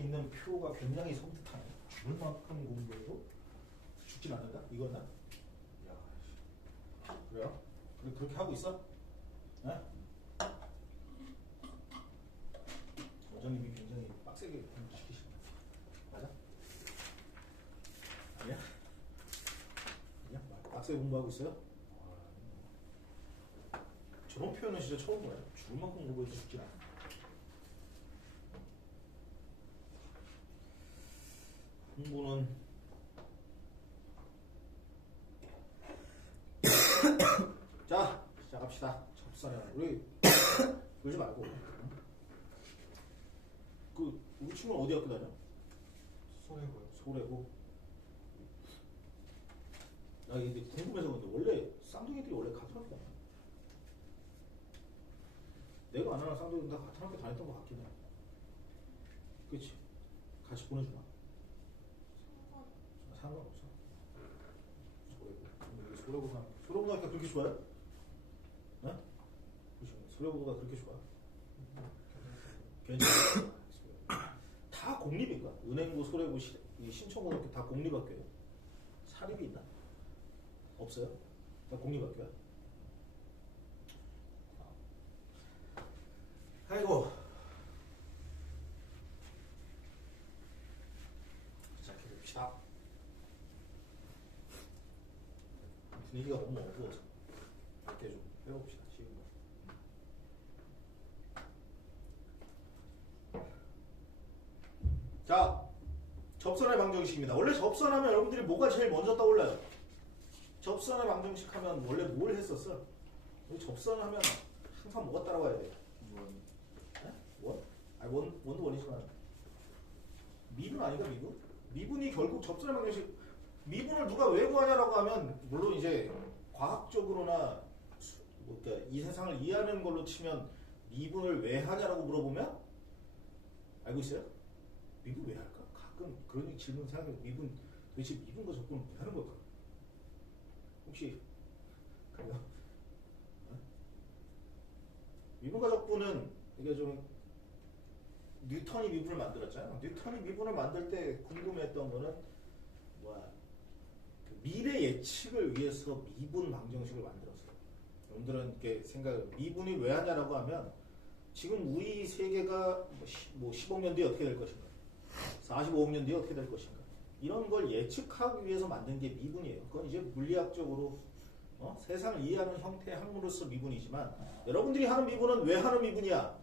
있는 표가 굉장히 섬뜩하네. 죽을 만큼 공부해도 죽진 않는다? 이거나? 야, 그래요? 그렇게 하고 있어? 네? 원장님이 굉장히 빡세게 시키시네. 맞아? 아니야? 아니야? 빡세게 공부하고 있어요? 저런 표현은 진짜 처음 봐요. 죽을 만큼 공부해도 죽진 않아. 공부는 자, 시작합시다. 접선해. 우리 그러지 말고. 우리 친구는 어디 학교 다녀? 소래고요. 소래고. 나 이게 궁금해서 근데 원래 쌍둥이들이 원래 같은 학교 다녀? 내가 안 하는 쌍둥이들 다 같은 학교 다녔던 것 같긴 해. 그치? 같이 보내주나? 상관없어. 소래고등학교 그렇게 좋아요? 네? 소래고가 그렇게 좋아? 괜찮아. 다 공립인가? 은행고, 소래고, 신청고등학교 다 공립학교예요? 사립이 있나? 없어요? 다 공립학교야? 아이고. 시작해봅시다. 분위기가 너무 어두워서 이렇게 좀 해봅시다. 지금 자, 접선의 방정식입니다. 원래 접선하면 여러분들이 뭐가 제일 먼저 떠올라요? 접선의 방정식 하면 원래 뭘 했었어? 우리 접선하면 항상 뭐가 따라와야 돼요? 원? 아니 원도 원이지만 미분 아닌가 미분? 미분이 결국 접선의 방정식 미분을 누가 왜 구하냐라고 하면 물론 이제 과학적으로나 그러니까 이 세상을 이해하는 걸로 치면 미분을 왜 하냐라고 물어보면 알고 있어요? 미분 왜 할까? 가끔 그런 질문 생각해. 미분 도대체 미분과 적분은 왜 하는 걸까? 혹시 그래요? 미분과 적분은 이게 좀 뉴턴이 미분을 만들었잖아요. 뉴턴이 미분을 만들 때 궁금했던 거는 뭐야? 미래 예측을 위해서 미분 방정식을 만들었어요. 여러분들은 이렇게 생각을 미분이 왜 하냐라고 하면 지금 우리 세계가 뭐 10억 년 뒤에 어떻게 될 것인가, 45억 년 뒤에 어떻게 될 것인가 이런 걸 예측하기 위해서 만든 게 미분이에요. 그건 이제 물리학적으로 세상을 이해하는 형태의 학문으로서 미분이지만 여러분들이 하는 미분은 왜 하는 미분이야?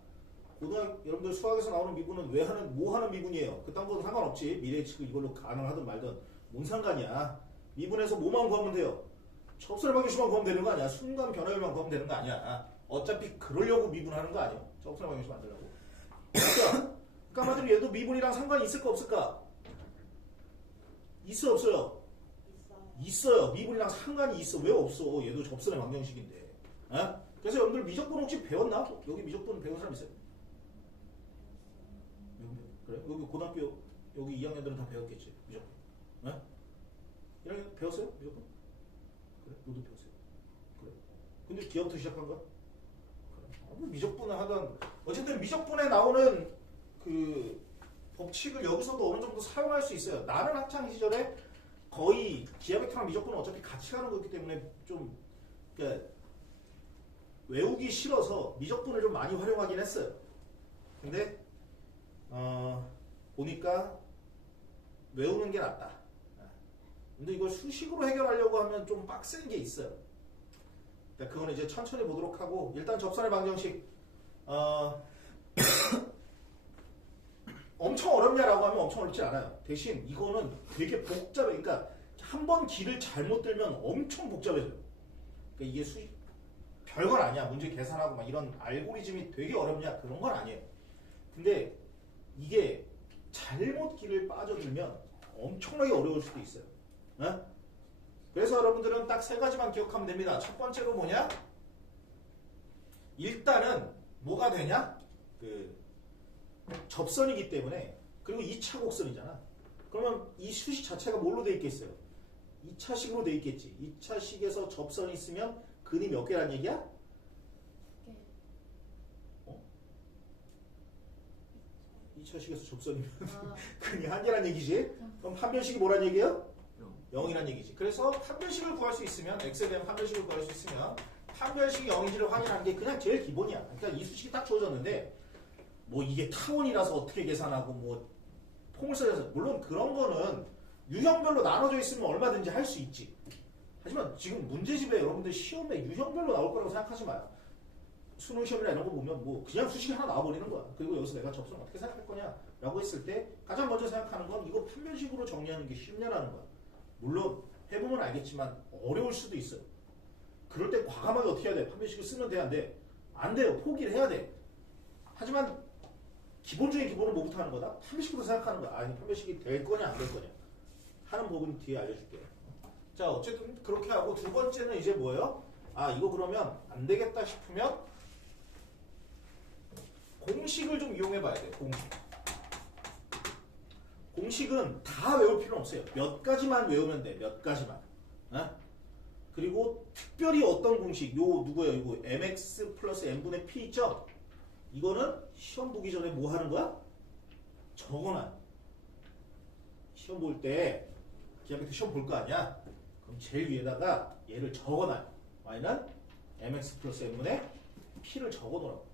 여러분들 수학에서 나오는 미분은 왜 하는 뭐 하는 미분이에요? 그딴 건 상관없지. 미래 예측을 이걸로 가능하든 말든 뭔 상관이야. 미분에서 뭐만 구하면 돼요? 접선의 방정식만 구하면 되는 거 아니야? 순간 변화율만 구하면 되는 거 아니야? 어차피 그러려고 미분하는 거 아니야? 접선의 방정식 만들려고. 그러니까 한마디로 얘도 미분이랑 상관이 있을까 없을까? 있어 없어요? 있어요. 미분이랑 상관이 있어. 왜 없어? 얘도 접선의 방정식인데. 그래서 여러분들 미적분 혹시 배웠나? 여기 미적분 배운 사람 있어요? 그래? 여기 고등학교 여기 2학년들은 다 배웠겠지. 미적분. 1학년 배웠어요? 미적분? 그래? 너도 배웠어요? 그래? 근데 기하부터 시작한 거야? 그래. 미적분을 하던 어쨌든 미적분에 나오는 그 법칙을 여기서도 어느 정도 사용할 수 있어요. 나는 학창 시절에 거의 기하벡터랑 미적분은 어차피 같이 가는 거기 때문에 좀 그러니까 외우기 싫어서 미적분을 좀 많이 활용하긴 했어요. 근데 보니까 외우는 게 낫다. 근데 이걸 수식으로 해결하려고 하면 좀 빡센 게 있어요. 그러니까 그건 이제 천천히 보도록 하고 일단 접선의 방정식 엄청 어렵냐라고 하면 엄청 어렵지 않아요. 대신 이거는 되게 복잡해. 그러니까 한 번 길을 잘못 들면 엄청 복잡해져요. 그러니까 이게 별건 아니야. 문제 계산하고 막 이런 알고리즘이 되게 어렵냐 그런 건 아니에요. 근데 이게 잘못 길을 빠져들면 엄청나게 어려울 수도 있어요. 그래서 여러분들은 딱 세 가지만 기억하면 됩니다. 첫 번째로 뭐냐? 일단은 뭐가 되냐? 접선이기 때문에 그리고 2차 곡선이잖아. 그러면 이 수식 자체가 뭘로 돼 있겠어요? 2차식으로 돼 있겠지. 2차식에서 접선이 있으면 근이 몇 개란 얘기야? 2차식에서 접선이면 아, 그냥 한계란 얘기지. 그럼 판별식이 뭐란 얘기예요? 0이란 얘기지. 그래서 판별식을 구할 수 있으면 x에 대한 판별식을 구할 수 있으면 판별식이 0인지를 확인하는 게 그냥 제일 기본이야. 그러니까 이 수식이 딱 주어졌는데 뭐 이게 타원이라서 어떻게 계산하고 뭐 포물선에서 물론 그런 거는 유형별로 나눠져 있으면 얼마든지 할 수 있지. 하지만 지금 문제집에 여러분들 시험에 유형별로 나올 거라고 생각하지 마요. 수능 시험이나 이런 거 보면 뭐 그냥 수식이 하나 나와버리는 거야. 그리고 여기서 내가 접선 어떻게 생각할 거냐라고 했을 때 가장 먼저 생각하는 건 이거 판별식으로 정리하는 게 쉽냐라는 거야. 물론 해보면 알겠지만 어려울 수도 있어요. 그럴 때 과감하게 어떻게 해야 돼? 판별식을 쓰면 돼? 안 돼? 안 돼요. 포기를 해야 돼. 하지만 기본 중에 기본은 뭐부터 하는 거다? 판별식부터 생각하는 거야. 아니 판별식이 될 거냐 안 될 거냐 하는 법은 뒤에 알려줄게요. 자 어쨌든 그렇게 하고 두 번째는 이제 뭐예요? 아 이거 그러면 안 되겠다 싶으면 공식을 좀 이용해 봐야 돼. 공식은 다 외울 필요는 없어요. 몇 가지만 외우면 돼. 몇 가지만. 어? 그리고 특별히 어떤 공식, 요 누구예요? 이거 mx 플러스 n분의 p 있죠? 이거는 시험 보기 전에 뭐 하는 거야? 적어놔. 시험 볼 때 기하부터 시험 볼 거 아니야? 그럼 제일 위에다가 얘를 적어놔. y는 mx 플러스 n분의 p를 적어놓으라고.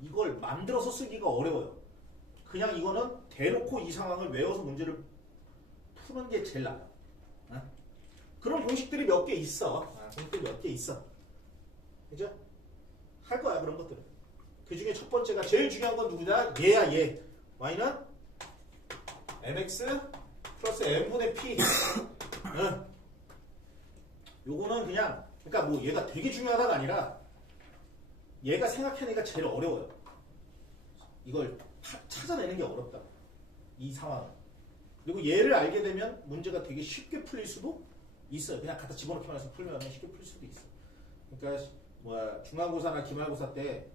이걸 만들어서 쓰기가 어려워요. 그냥 이거는 대놓고 이 상황을 외워서 문제를 푸는 게 제일 나아요. 어? 그런 공식들이 몇 개 있어. 공식들이 몇 개 있어. 그죠? 할 거야 그런 것들은. 그 중에 첫 번째가 제일 중요한 건 누구냐? 얘야 얘. y는 mx 플러스 n분의 p. 응. 요거는 그냥 그러니까 뭐 얘가 되게 중요하다가 아니라 얘가 생각해내기가 제일 어려워요. 이걸 찾아내는 게 어렵다. 이 상황. 그리고 얘를 알게 되면 문제가 되게 쉽게 풀릴 수도 있어요. 그냥 갖다 집어넣기만 해서 풀면 쉽게 풀릴 수도 있어. 그러니까 뭐야 중간고사나 기말고사 때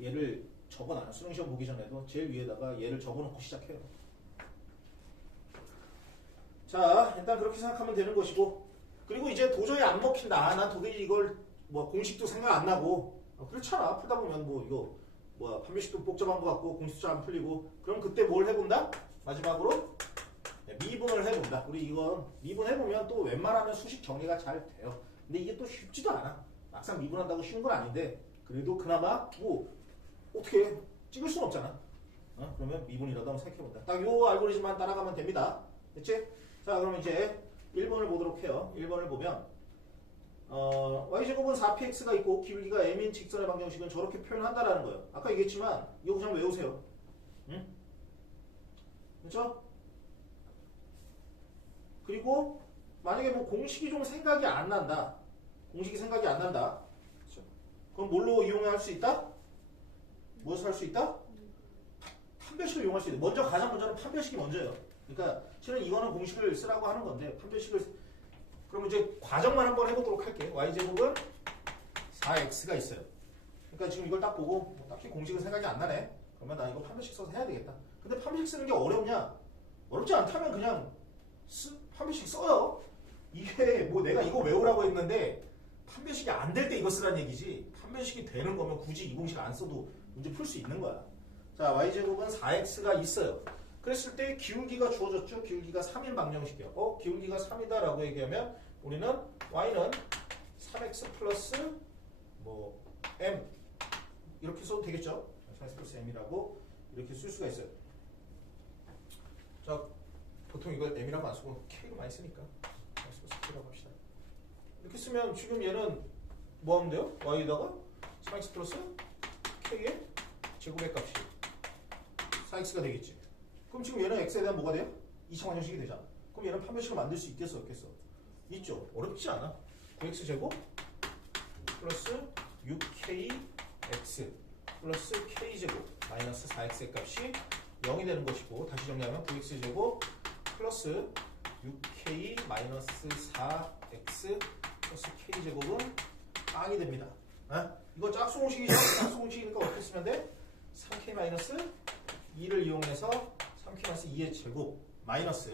얘를 적어놔. 수능시험 보기 전에도 제일 위에다가 얘를 적어놓고 시작해요. 자 일단 그렇게 생각하면 되는 것이고 그리고 이제 도저히 안 먹힌다. 난 도저히 이걸 뭐 공식도 생각 안 나고 그렇잖아. 풀다 보면 뭐 이거 뭐야 판별식도 복잡한 것 같고 공식도 잘 안 풀리고 그럼 그때 뭘 해본다? 마지막으로 미분을 해본다. 우리 이건 미분 해보면 또 웬만하면 수식 정리가 잘 돼요. 근데 이게 또 쉽지도 않아. 막상 미분한다고 쉬운 건 아닌데 그래도 그나마 뭐 어떻게 찍을 수는 없잖아. 그러면 미분이라도 한번 생각해본다. 딱 요 알고리즘만 따라가면 됩니다. 됐지? 자 그럼 이제 1번을 보도록 해요. 1번을 보면 y제곱은 4px가 있고 기울기가 m인 직선의 방정식은 저렇게 표현한다라는 거예요. 아까 얘기했지만 이거 그냥 외우세요. 응? 그렇죠? 그리고 만약에 뭐 공식이 좀 생각이 안 난다. 공식이 생각이 안 난다. 그렇죠? 그럼 뭘로 이용할 수 있다? 무엇을 할 수 있다? 판별식을 이용할 수 있다. 먼저 가장 먼저는 판별식이 먼저예요. 그러니까 실은 이거는 공식을 쓰라고 하는 건데 판별식을 그럼 이제 과정만 한번 해보도록 할게. y제곱은 4x가 있어요. 그러니까 지금 이걸 딱 보고 뭐 딱히 공식은 생각이 안 나네. 그러면 나 이거 판별식 써서 해야 되겠다. 근데 판별식 쓰는 게 어렵냐? 어렵지 않다면 그냥 판별식 써요. 이게 뭐 내가 이거 외우라고 했는데 판별식이 안 될 때 이거 쓰라는 얘기지. 판별식이 되는 거면 굳이 이 공식 안 써도 문제 풀 수 있는 거야. 자, y제곱은 4x가 있어요. 그랬을 때 기울기가 주어졌죠. 기울기가 3인 방정식이요. 기울기가 3이다라고 얘기하면 우리는 y는 3x 플러스 뭐 m 이렇게 써도 되겠죠. 3x 플러스 m이라고 이렇게 쓸 수가 있어요. 자, 보통 이걸 m이라고 안 쓰고 k로 많이 쓰니까 3x 플러스 k라고 합시다. 이렇게 쓰면 지금 얘는 뭐 하면 돼요? y에다가 3x 플러스 k의 제곱의 값이 4x가 되겠지. 그럼 지금 얘는 x에 대한 뭐가 돼요? 2차 방정식이 되잖아. 그럼 얘는 판별식을 만들 수 있겠어 없겠어? 있죠. 어렵지 않아. 9x제곱 플러스 6kx 플러스 k제곱 마이너스 4x의 값이 0이 되는 것이고 다시 정리하면 9x제곱 플러스 6k 마이너스 4x 플러스 k제곱은 빵이 됩니다. 이거 짝수공식이죠? 짝수공식이니까 어떻게 쓰면 돼? 3k 마이너스 2를 이용해서 3k 마이너스 2의 제곱 마이너스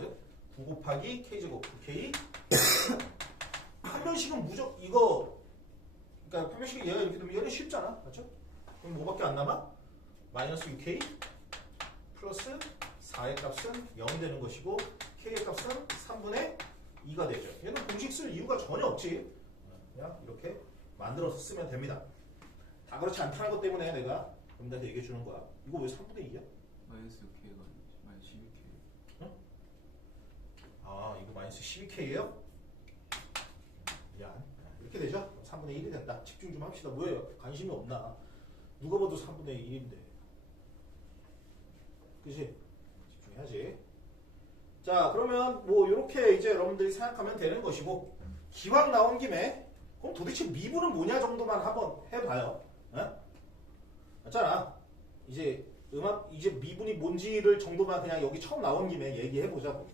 9 곱하기 k제곱 9k 판별식은 무조건 이거 그러니까 판별식이 얘가 이렇게 되면 얘는 쉽잖아. 맞죠? 그럼 뭐밖에 안 남아? 마이너스 6k 플러스 4의 값은 0이 되는 것이고 k의 값은 3분의 2가 되죠. 얘는 공식 쓸 이유가 전혀 없지. 그냥 이렇게 만들어서 쓰면 됩니다. 다 그렇지 않다는 것 때문에 내가 여러분들한테 얘기해 주는 거야. 이거 왜 3분의 2야? 마이너스 K가 마이너스 12K. 응? 아 이거 마이너스 12k예요? 미안. 이렇게 되죠? 3분의 1이 된다. 집중 좀 합시다. 뭐예요? 관심이 없나? 누가 봐도 3분의 1인데. 그치? 집중해야지. 자 그러면 뭐 이렇게 이제 여러분들이 생각하면 되는 것이고 기왕 나온 김에 그럼 도대체 미분은 뭐냐 정도만 한번 해봐요. 맞잖아. 이제 이제 미분이 뭔지를 정도만 그냥 여기 처음 나온 김에 얘기해보자고.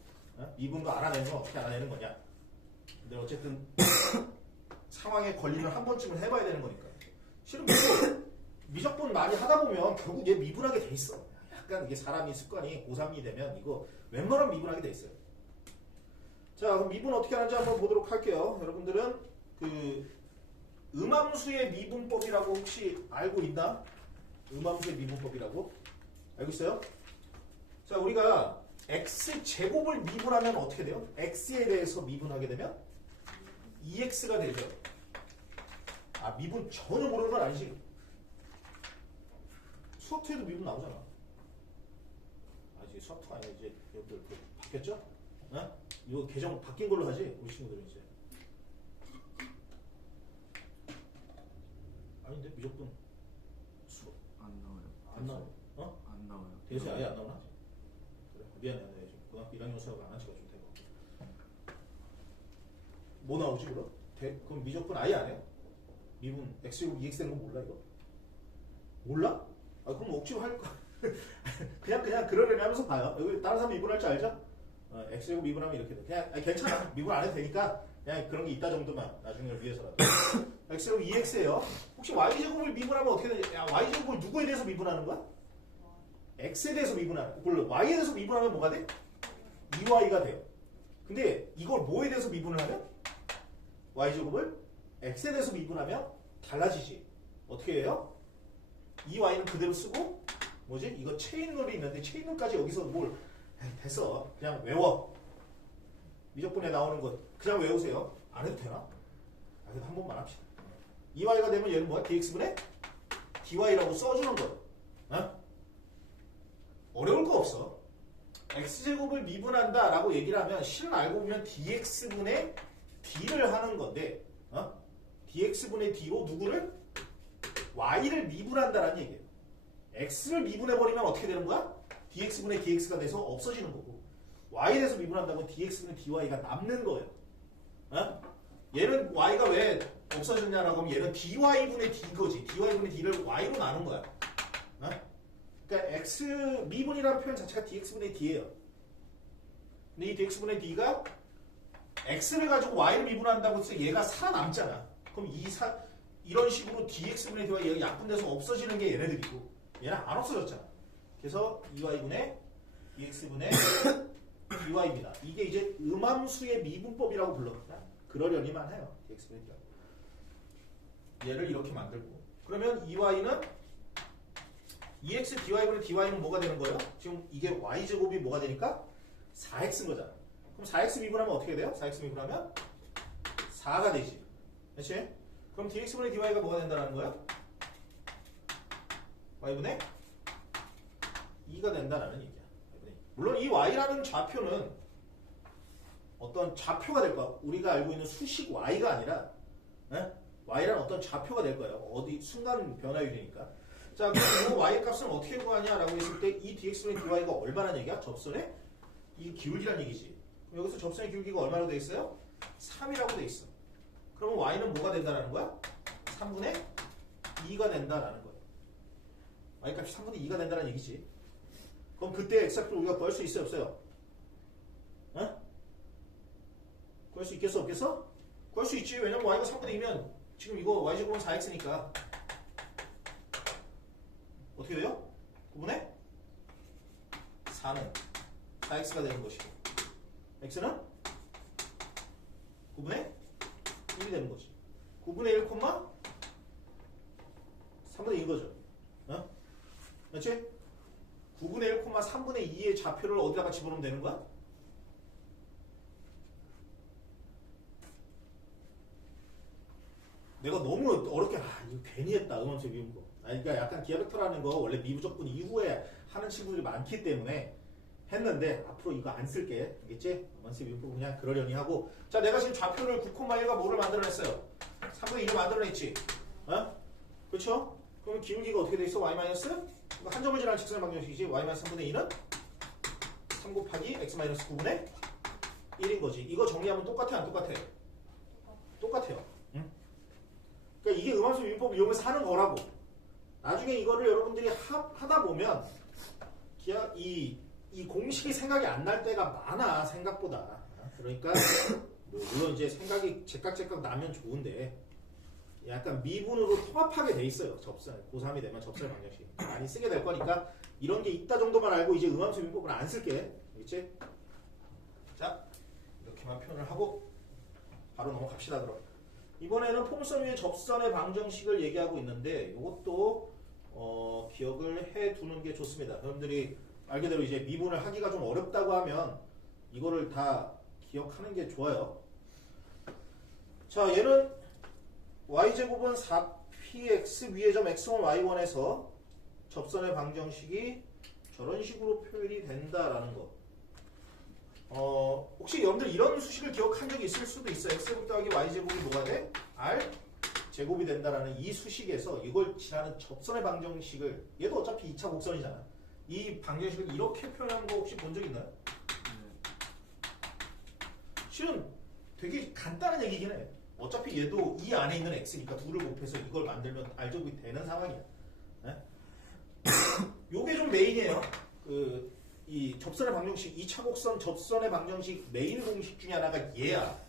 미분도 알아내는 건 어떻게 알아내는 거냐. 근데 어쨌든 상황에 걸리면 한 번쯤은 해봐야 되는 거니까. 실은 미적분 많이 하다 보면 결국 얘 미분하게 돼 있어. 약간 이게 사람이 습관이 고3이 되면 이거 웬만하면 미분하게 돼 있어요. 자 그럼 미분 어떻게 하는지 한번 보도록 할게요. 여러분들은 그 음함수의 미분법이라고 혹시 알고 있나? 음함수의 미분법이라고 알고 있어요? 자 우리가 x제곱을 미분하면 어떻게 돼요? x에 대해서 미분하게 되면 2x가 되죠. 아 미분 전혀 모르는 건 아니지. 수학투에도 미분 나오잖아. 아 이제 수학투가 아니라 이제 여러분들 바뀌었죠? 이거 계정 바뀐 걸로 하지 우리 친구들은 이제. 아닌데 무조건 수업 안 나와요. 안 나와. 안 나와요. 대수 아예 안 나오나? 그래 미안해 내가 지금 고등학교 1학년 수업 안 한 지가 좀 되고. 뭐 나오지 그럼? 그럼 미적분 아예 안 해요? 미분 x제곱 2x 되는 거 몰라 이거? 몰라? 아 그럼 억지로 할 거. 그냥 그러려니 하면서 봐요. 여기 다른 사람 미분할 줄 알죠? x제곱 미분하면 이렇게 돼. 그냥 아니, 괜찮아. 미분 안 해도 되니까 그냥 그런 게 있다 정도만 나중에 위해서라도. x제곱 2x예요. 혹시 y제곱을 미분하면 어떻게 되냐? 야, y제곱을 누구에 대해서 미분하는 거야? x에 대해서 미분하는. 물론 y에 대해서 미분하면 뭐가 돼? 2y가 돼요. 근데 이걸 뭐에 대해서 미분을 하면? y제곱을 x에 대해서 미분하면 달라지지. 어떻게 해요? 2y는 그대로 쓰고 뭐지? 이거 체인룰이 있는데 체인룰까지 여기서 뭘 됐어. 그냥 외워. 미적분에 나오는 것 그냥 외우세요. 안 해도 되나? 아, 그래도 한 번만 합시다. 2y가 되면 얘는 뭐야? dx분의 dy라고 써주는 거예요. 어려울 거 없어. x제곱을 미분한다 라고 얘기를 하면 실은 알고 보면 dx분의 d를 하는 건데 dx분의 d로 누구를? y를 미분한다라는 얘기예요. x를 미분해버리면 어떻게 되는 거야? dx분의 dx가 돼서 없어지는 거고 y에 대해서 미분한다면 dx분의 dy가 남는 거예요. 얘는 y가 왜 없어졌냐라고 하면 얘는 dy분의 d거지. dy분의 d를 y로 나눈 거야. 그러니까 x 미분이라는 표현 자체가 dx분의 d예요. 근데 이 dx분의 d가 x를 가지고 y를 미분한다고 해서 얘가 살아남잖아. 그럼 이런 식으로 dx분의 d가 얘가 약분돼서 없어지는 게 얘네들이고 얘는 안 없어졌잖아. 그래서 2y분의 dx분의 dy입니다. 이게 이제 음함수의 미분법이라고 불렀구나. 그러려니만 해요. dx분의 dy. 얘를 이렇게 만들고 그러면 2y는 2x dy분의 dy는 뭐가 되는 거예요? 지금 이게 y제곱이 뭐가 되니까 4x인 거잖아. 그럼 4x 미분하면 어떻게 돼요? 4x 미분하면 4가 되지. 그렇지? 그럼 dx분의 dy가 뭐가 된다는 거야? y분의 2가 된다는 얘기야. 물론 이 y라는 좌표는 어떤 좌표가 될 거야. 우리가 알고 있는 수식 y가 아니라 y라는 어떤 좌표가 될 거예요. 어디 순간 변화율이니까. 자, 그럼 이 y 값은 어떻게 구하냐라고 했을 때 이 dx분의 dy가 얼마나 얘기야? 접선의 이 기울기란 얘기지. 그럼 여기서 접선의 기울기가 얼마로 돼 있어요? 3이라고 돼 있어. 그러면 y는 뭐가 된다는 거야? 3분의 2가 된다라는 거예요. y 값이 3분의 2가 된다는 얘기지. 그럼 그때 x값을 우리가 구할 수 있어요? 없어요? 구할 수 있겠어? 없겠어? 구할 수 있지. 왜냐면 y가 3분의 2면 지금 이거 y제곱은 4x니까 어떻게 돼요? 9분의 4는 4x가 되는 것이고 x는 9분의 1이 되는 거지. 9분의 1, 3분의 2인 거죠. 그렇지? 9분의 1, 3분의 2의 좌표를 어디다가 집어넣으면 되는 거야? 내가 너무 어렵게 이거 괜히 했다. 음함수 미분법. 그러니까 약간 기하 벡터라는 거 원래 미부적분 이후에 하는 친구들이 많기 때문에 했는데 앞으로 이거 안 쓸게. 알겠지? 음함수 미분법 그냥 그러려니 하고. 자, 내가 지금 좌표를 9,1과 뭐를 만들어냈어요? 3분의 2를 만들어냈지. 어? 그렇죠? 그러면 기울기가 어떻게 돼 있어? y 마이너스? 이거 한 점을 지나는 직선의 방정식이지. y 마이너스 3분의 2는 3 곱하기 x 마이너스 9분의 1인 거지. 이거 정리하면 똑같아 안 똑같아? 똑같아요. 응? 그러니까 이게 음함수 미분법을 이용해서 하는 거라고. 나중에 이거를 여러분들이 하다 보면 이 공식이 생각이 안 날 때가 많아. 생각보다. 그러니까 뭐 물론 이제 생각이 제깍제깍 나면 좋은데 약간 미분으로 통합하게 돼 있어요. 접선 고3이 되면 접선의 방정식 많이 쓰게 될 거니까 이런 게 있다 정도만 알고 이제 음함수 미분법은 안 쓸게. 알겠지? 자, 이렇게만 표현을 하고 바로 넘어갑시다. 그럼 이번에는 포물선 위의 접선의 방정식을 얘기하고 있는데 이것도 기억을 해두는 게 좋습니다. 여러분들이 알게대로 이제 미분을 하기가 좀 어렵다고 하면 이거를 다 기억하는 게 좋아요. 자, 얘는 y제곱은 4px 위의 점 x1 y1에서 접선의 방정식이 저런 식으로 표현이 된다라는 거. 혹시 여러분들 이런 수식을 기억한 적이 있을 수도 있어요. x제곱 더하기 y제곱이 뭐가 돼? r 제곱이 된다라는 이 수식에서 이걸 지나는 접선의 방정식을, 얘도 어차피 2차 곡선이잖아. 이 방정식을 이렇게 표현하는 거 혹시 본 적 있나요? 실은 되게 간단한 얘기긴 해. 어차피 얘도 이 안에 있는 x니까 둘을 곱해서 이걸 만들면 r제곱이 되는 상황이야. 네? 요게 좀 메인이에요. 이 접선의 방정식, 2차 곡선 접선의 방정식 메인 공식 중에 하나가 얘야.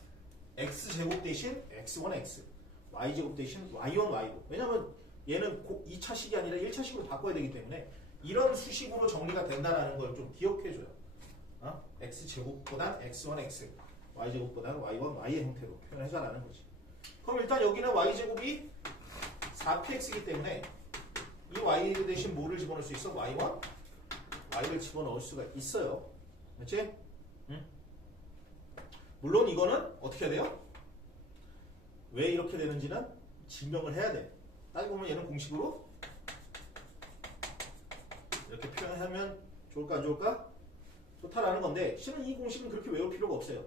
x제곱 대신 x1x, y제곱 대신 y1 y2. 왜냐면 얘는 2차식이 아니라 1차식으로 바꿔야 되기 때문에 이런 수식으로 정리가 된다는 걸 좀 기억해줘요. x제곱보단 x1x, y제곱보다는 y1 y의 형태로 표현해줘라는 거지. 그럼 일단 여기는 y제곱이 4px이기 때문에 이 y 대신 뭐를 집어넣을 수 있어? y1? y를 집어넣을 수가 있어요. 그렇지? 응? 물론 이거는 어떻게 해야 돼요? 왜 이렇게 되는지는 증명을 해야 돼. 따지고 보면 얘는 공식으로 이렇게 표현하면 좋을까 안 좋을까? 좋다라는 건데 실은 이 공식은 그렇게 외울 필요가 없어요.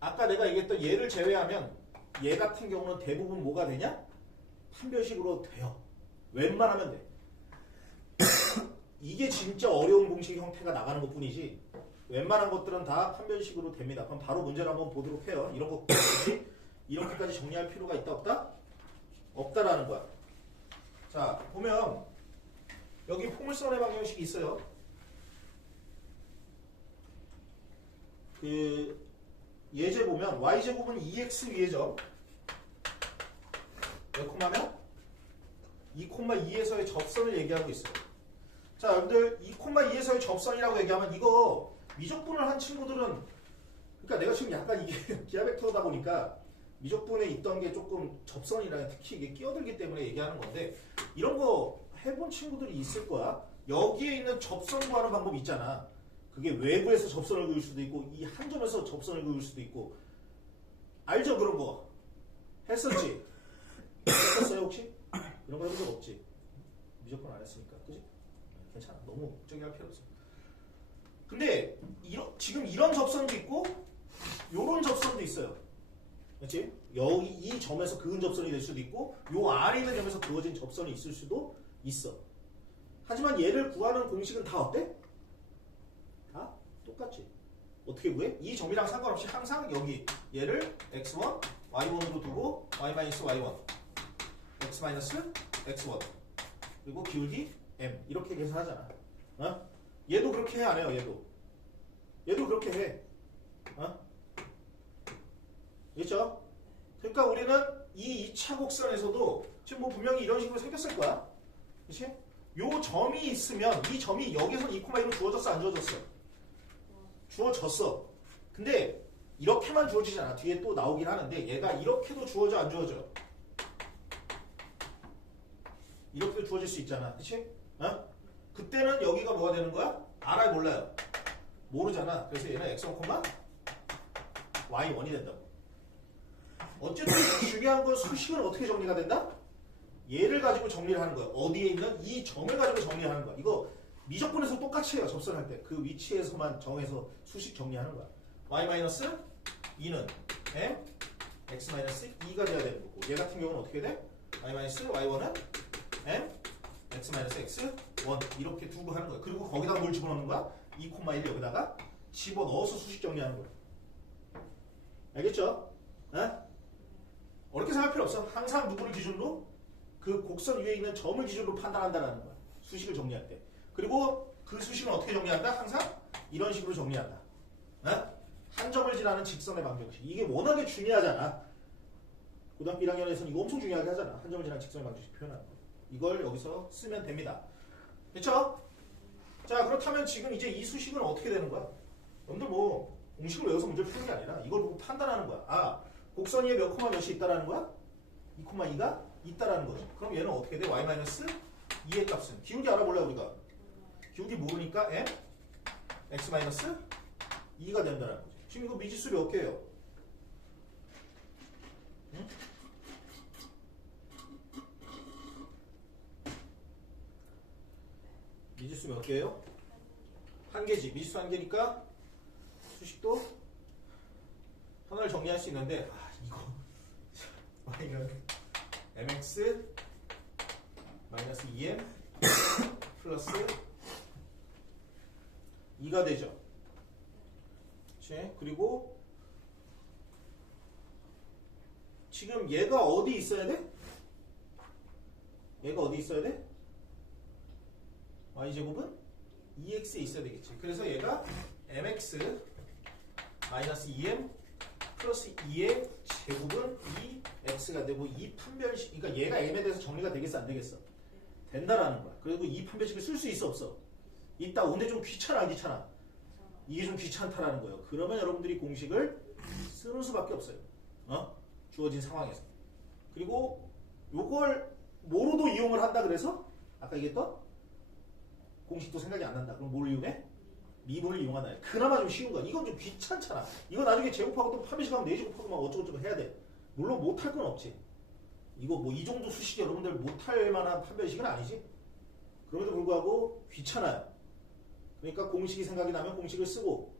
아까 내가 얘기했던 얘를 제외하면 얘 같은 경우는 대부분 뭐가 되냐? 판별식으로 돼요. 웬만하면 돼. 이게 진짜 어려운 공식 형태가 나가는 것 뿐이지 웬만한 것들은 다 판별식으로 됩니다. 그럼 바로 문제를 한번 보도록 해요. 이런 것까지 이렇게까지 정리할 필요가 있다 없다? 없다라는 거야. 자, 보면 여기 포물선의 방정식이 있어요. 예제 보면 y제곱은 2x 위의 점 몇 콤마면? 2,2에서의 접선을 얘기하고 있어요. 자, 여러분들 2,2에서의 접선이라고 얘기하면 이거 미적분을 한 친구들은, 그러니까 내가 지금 약간 이게 기하 벡터다 보니까 미적분에 있던 게 조금 접선이랑 특히 이게 끼어들기 때문에 얘기하는 건데 이런 거 해본 친구들이 있을 거야. 여기에 있는 접선 구하는 방법이 있잖아. 그게 외부에서 접선을 그을 수도 있고 이 한 점에서 접선을 그을 수도 있고. 알죠? 그런 거 했었지? 했었어요 혹시? 이런 거 해본 적 없지? 미적분 안 했으니까 그지? 괜찮아. 너무 저기 할 필요 없어. 근데 지금 이런 접선도 있고 요런 접선도 있어요. 그렇지? 여기 이 점에서 그은 접선이 될 수도 있고 요 아래 있는 점에서 그어진 접선이 있을 수도 있어. 하지만 얘를 구하는 공식은 다 어때? 다 똑같지. 어떻게 구해? 이 점이랑 상관없이 항상 여기 얘를 x1, y1으로 두고 y-y1, x-x1 그리고 기울기 m 이렇게 계산하잖아. 얘도 그렇게 해 안 해요? 얘도 그렇게 해. 그렇죠? 그러니까 우리는 이 2차 곡선에서도 지금 뭐 분명히 이런 식으로 생겼을 거야. 그렇지? 요 점이 있으면 이 점이 여기서 2,1로 주어졌어 안 주어졌어? 주어졌어. 근데 이렇게만 주어지지 않아. 뒤에 또 나오긴 하는데 얘가 이렇게도 주어져 안 주어져? 이렇게도 주어질 수 있잖아. 그치? 그 그때는 여기가 뭐가 되는 거야? 알아요 몰라요? 모르잖아. 그래서 얘는 x1, y1이 된다고. 어쨌든 중요한 건 수식은 어떻게 정리가 된다? 얘를 가지고 정리를 하는 거야. 어디에 있는 이 점을 가지고 정리를 하는 거야. 이거 미적분에서 똑같이 해요. 접선할 때. 그 위치에서만 정해서 수식 정리하는 거야. y-2는 m, x-2가 돼야 되는 거고, 얘 같은 경우는 어떻게 돼? y-y1은 m, x-x1 이렇게 두고 하는 거야. 그리고 거기다가 뭘 집어넣는 거야? 2,1 여기다가 집어넣어서 수식 정리하는 거야. 알겠죠? 에? 어렵게 생각할 필요 없어. 항상 누구를 기준으로? 그 곡선 위에 있는 점을 기준으로 판단한다는 거야. 수식을 정리할 때. 그리고 그 수식은 어떻게 정리한다? 항상 이런 식으로 정리한다. 에? 한 점을 지나는 직선의 방정식. 이게 워낙에 중요하잖아. 고등학교 1학년에서는 이거 엄청 중요하게 하잖아. 한 점을 지나는 직선의 방정식 표현하는 거. 이걸 여기서 쓰면 됩니다. 됐죠? 자, 그렇다면 지금 이제 이 수식은 어떻게 되는 거야? 여러분들 뭐 공식을 외워서 문제를 푸는 게 아니라 이걸 보고 판단하는 거야. 아, 곡선 위에 몇 콤마 몇이 있다라는 거야? 2,2가 있다라는 거지. 그럼 얘는 어떻게 돼? y-2의 값은 기울기 알아볼래 우리가? 기울기 모르니까 m, x-2가 된다는 거지. 지금 이거 미지수 몇 개예요? 응? 미지수 몇 개예요? 한 개지. 미지수 한 개니까 수식도 하나를 정리할 수 있는데, 아, 이거 y는 mx 마이너스 2m 플러스 2가 되죠. 그치? 그리고 지금 얘가 어디 있어야 돼? 얘가 어디 있어야 돼? y제곱은 2x에 있어야 되겠지. 그래서 얘가 mx 마이너스 2m 플러스 2의 제곱은 2x가 되고, 이 판별식, 그러니까 얘가 m에 대해서 정리가 되겠어 안 되겠어? 된다라는 거야. 그리고 이 판별식을 쓸 수 있어 없어? 있다. 근데 좀 귀찮아 안 귀찮아? 이게 좀 귀찮다라는 거예요. 그러면 여러분들이 공식을 쓰는 수밖에 없어요. 주어진 상황에서. 그리고 요걸 뭐로도 이용을 한다 그래서 아까 얘기했던 공식도 생각이 안 난다. 그럼 뭘 이용해? 미분을 이용한다. 그나마 좀 쉬운 거야. 이건 좀 귀찮잖아. 이거 나중에 제곱하고 또 판별식 하면 4제곱하고 막 어쩌고저쩌고 해야 돼. 물론 못할 건 없지. 이거 뭐 이 정도 수식이 여러분들 못할 만한 판별식은 아니지. 그럼에도 불구하고 귀찮아요. 그러니까 공식이 생각이 나면 공식을 쓰고,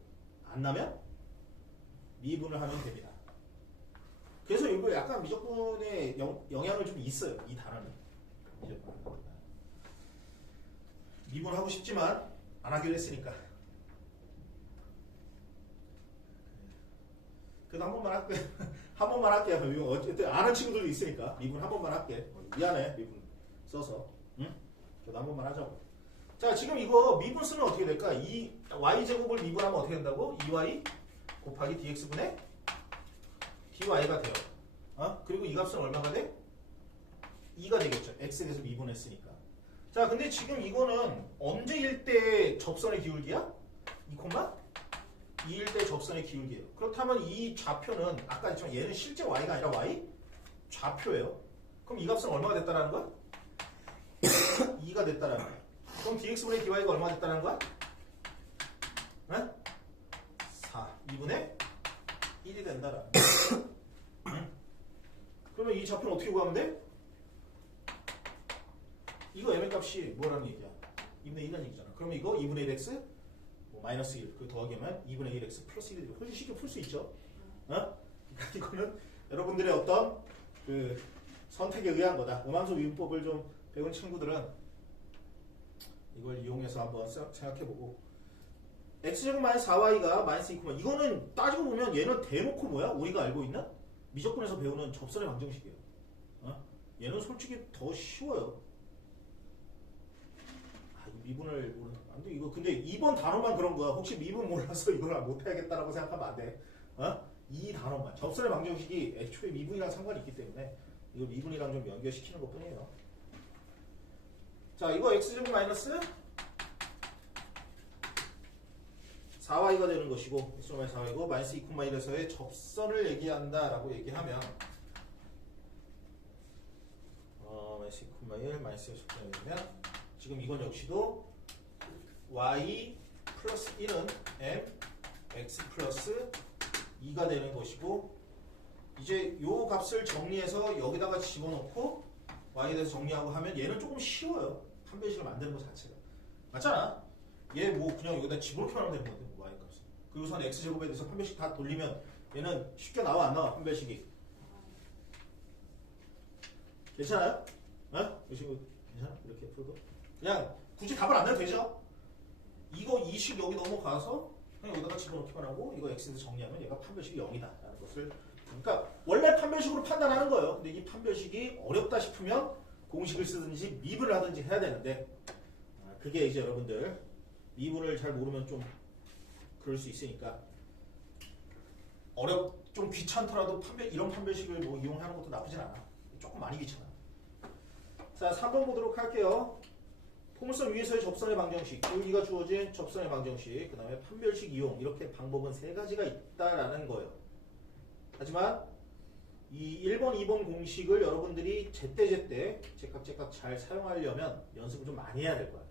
안 나면 미분을 하면 됩니다. 그래서 이거 약간 미적분에 영향을 좀 있어요. 이 단어는. 미분하고 싶지만 안 하기로 했으니까. 그래도 한 번만 할게. 한 번만 할게요. 어쨌든 아는 친구들도 있으니까 미분 한 번만 할게. 미안해, 미분 써서. 응? 그래도 한 번만 하자고. 자, 지금 이거 미분 쓰면 어떻게 될까? 이 y제곱을 미분하면 어떻게 된다고? 2y 곱하기 dx분의 dy가 돼요. 그리고 이 값은 얼마가 돼? 2가 되겠죠. x에 대해서 미분했으니까. 자, 근데 지금 이거는 언제일 때 접선의 기울기야? 2,2일 때 접선의 기울기예요. 그렇다면 이 좌표는 아까 했지만 얘는 실제 y가 아니라 y 좌표예요. 그럼 이 값은 얼마가 됐다라는 거야? 2가 됐다라는 거야. 그럼 dx분의 dy가 얼마 됐다는 거야? 4. 2분의 1이 된다라는 거야. 그러면 이 좌표는 어떻게 구하면 돼? 이거 m의 값이 뭐라는 얘기야? 2분의 1이라는 얘기잖아. 그러면 이거 2분의 1x 마이너스 1, 그 더하기면 2분의 1x 플러스 1이 훨씬 쉽게 풀 수 있죠. 그러니까 이거는 여러분들의 어떤 그 선택에 의한 거다. 음함수 미분법을 좀 배운 친구들은 이걸 이용해서 한번 생각해보고, x제곱 마이너스 4y가 마이너스 2, 이거는 따지고 보면 얘는 대놓고 뭐야? 우리가 알고 있는 미적분에서 배우는 접선의 방정식이에요. 얘는 솔직히 더 쉬워요. 미분을 모르는 안 돼. 이거 근데 2번 단어만 그런 거야. 혹시 미분 몰라서 이걸 못해야겠다라고 생각하면 안 돼. 이 단어만. 접선의 방정식이 애초에 미분이랑 상관이 있기 때문에 이거 미분이랑 좀 연결시키는 것 뿐이에요. 자, 이거 x제곱 마이너스 4y가 되는 것이고, x제곱 마이너스 4y고 마이너스 2,1에서의 접선을 얘기한다라고 얘기하면 마이너스 2,1 마이너스 1을 접선을 얘기하면 지금 이건 역시도 y 플러스 1은 mx 플러스 2가 되는 것이고 이제 요 값을 정리해서 여기다가 집어넣고 y에 대해서 정리하고 하면 얘는 조금 쉬워요. 판별식을 만드는 것 자체가. 맞잖아. 얘 뭐 그냥 여기다 집어넣기만 하면 되는 건데 y 값을. 그리고선 x제곱에 대해서 판별식 다 돌리면 얘는 쉽게 나와 안 나와 판별식이. 괜찮아요? 어? 이 친구 괜찮아? 이렇게 풀고 그냥 굳이 답을 안 내도 되죠? 이 식 여기 넘어가서 그냥 여기다가 집어넣기만 하고 이거 x에서 정리하면 얘가 판별식이 0이다 라는 것을 그러니까 원래 판별식으로 판단하는 거예요. 근데 이 판별식이 어렵다 싶으면 공식을 쓰든지 미분을 하든지 해야 되는데 그게 이제 여러분들 미분을 잘 모르면 좀 그럴 수 있으니까 좀 귀찮더라도 이런 판별식을 뭐 이용하는 것도 나쁘진 않아. 조금 많이 귀찮아. 자, 3번 보도록 할게요. 포물선 위에서의 접선의 방정식, 기울기가 주어진 접선의 방정식, 그 다음에 판별식 이용 이렇게 방법은 3가지가 있다라는 거예요. 하지만 이 1번, 2번 공식을 여러분들이 제때제때 제깍제깍 잘 사용하려면 연습을 좀 많이 해야 될 거야.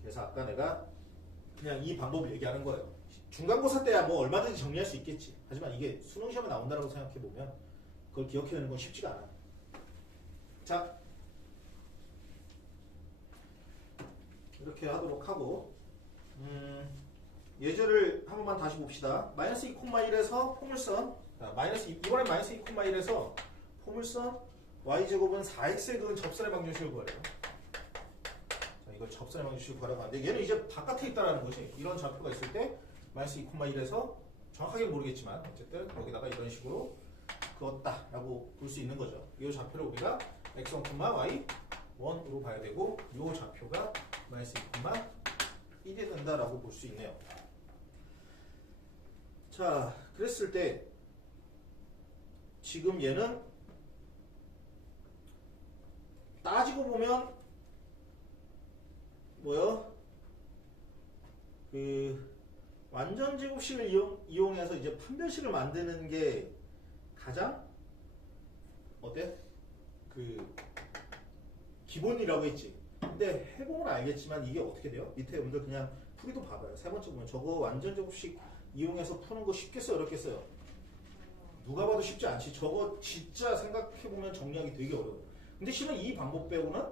그래서 아까 내가 그냥 이 방법을 얘기하는 거예요. 중간고사 때야 뭐 얼마든지 정리할 수 있겠지. 하지만 이게 수능시험에 나온다고 생각해보면 그걸 기억해내는 건 쉽지가 않아. 자, 이렇게 하도록 하고 예제를 한 번만 다시 봅시다. 마이너스 2,1에서 포물선 이번엔 마이너스 2,1에서 포물선 y제곱은 4x에 그은 접선의 방정식을 구하래요. 자, 이걸 접선의 방정식을 구하라고 하는데 얘는 이제 바깥에 있다라는 것이 이런 좌표가 있을 때 마이너스 2,1에서 정확하게는 모르겠지만 어쨌든 여기다가 이런 식으로 그었다라고 볼 수 있는 거죠. 이 좌표를 우리가 x1, y1으로 봐야 되고 이 좌표가 마이너스 2,1이 된다라고 볼 수 있네요. 자, 그랬을 때 지금 얘는 따지고 보면 뭐요? 그 완전 제곱식을 이용해서 이제 판별식을 만드는 게 가장 어때? 그 기본이라고 했지. 근데 해보면 알겠지만 이게 어떻게 돼요? 밑에 여러분들 그냥 풀이도 봐봐요. 세 번째 보면 저거 완전 제곱식 이용해서 푸는 거 쉽겠어요? 어렵겠어요? 누가 봐도 쉽지 않지. 저거 진짜 생각해보면 정리하기 되게 어려워요. 근데 실은 이 방법 빼고는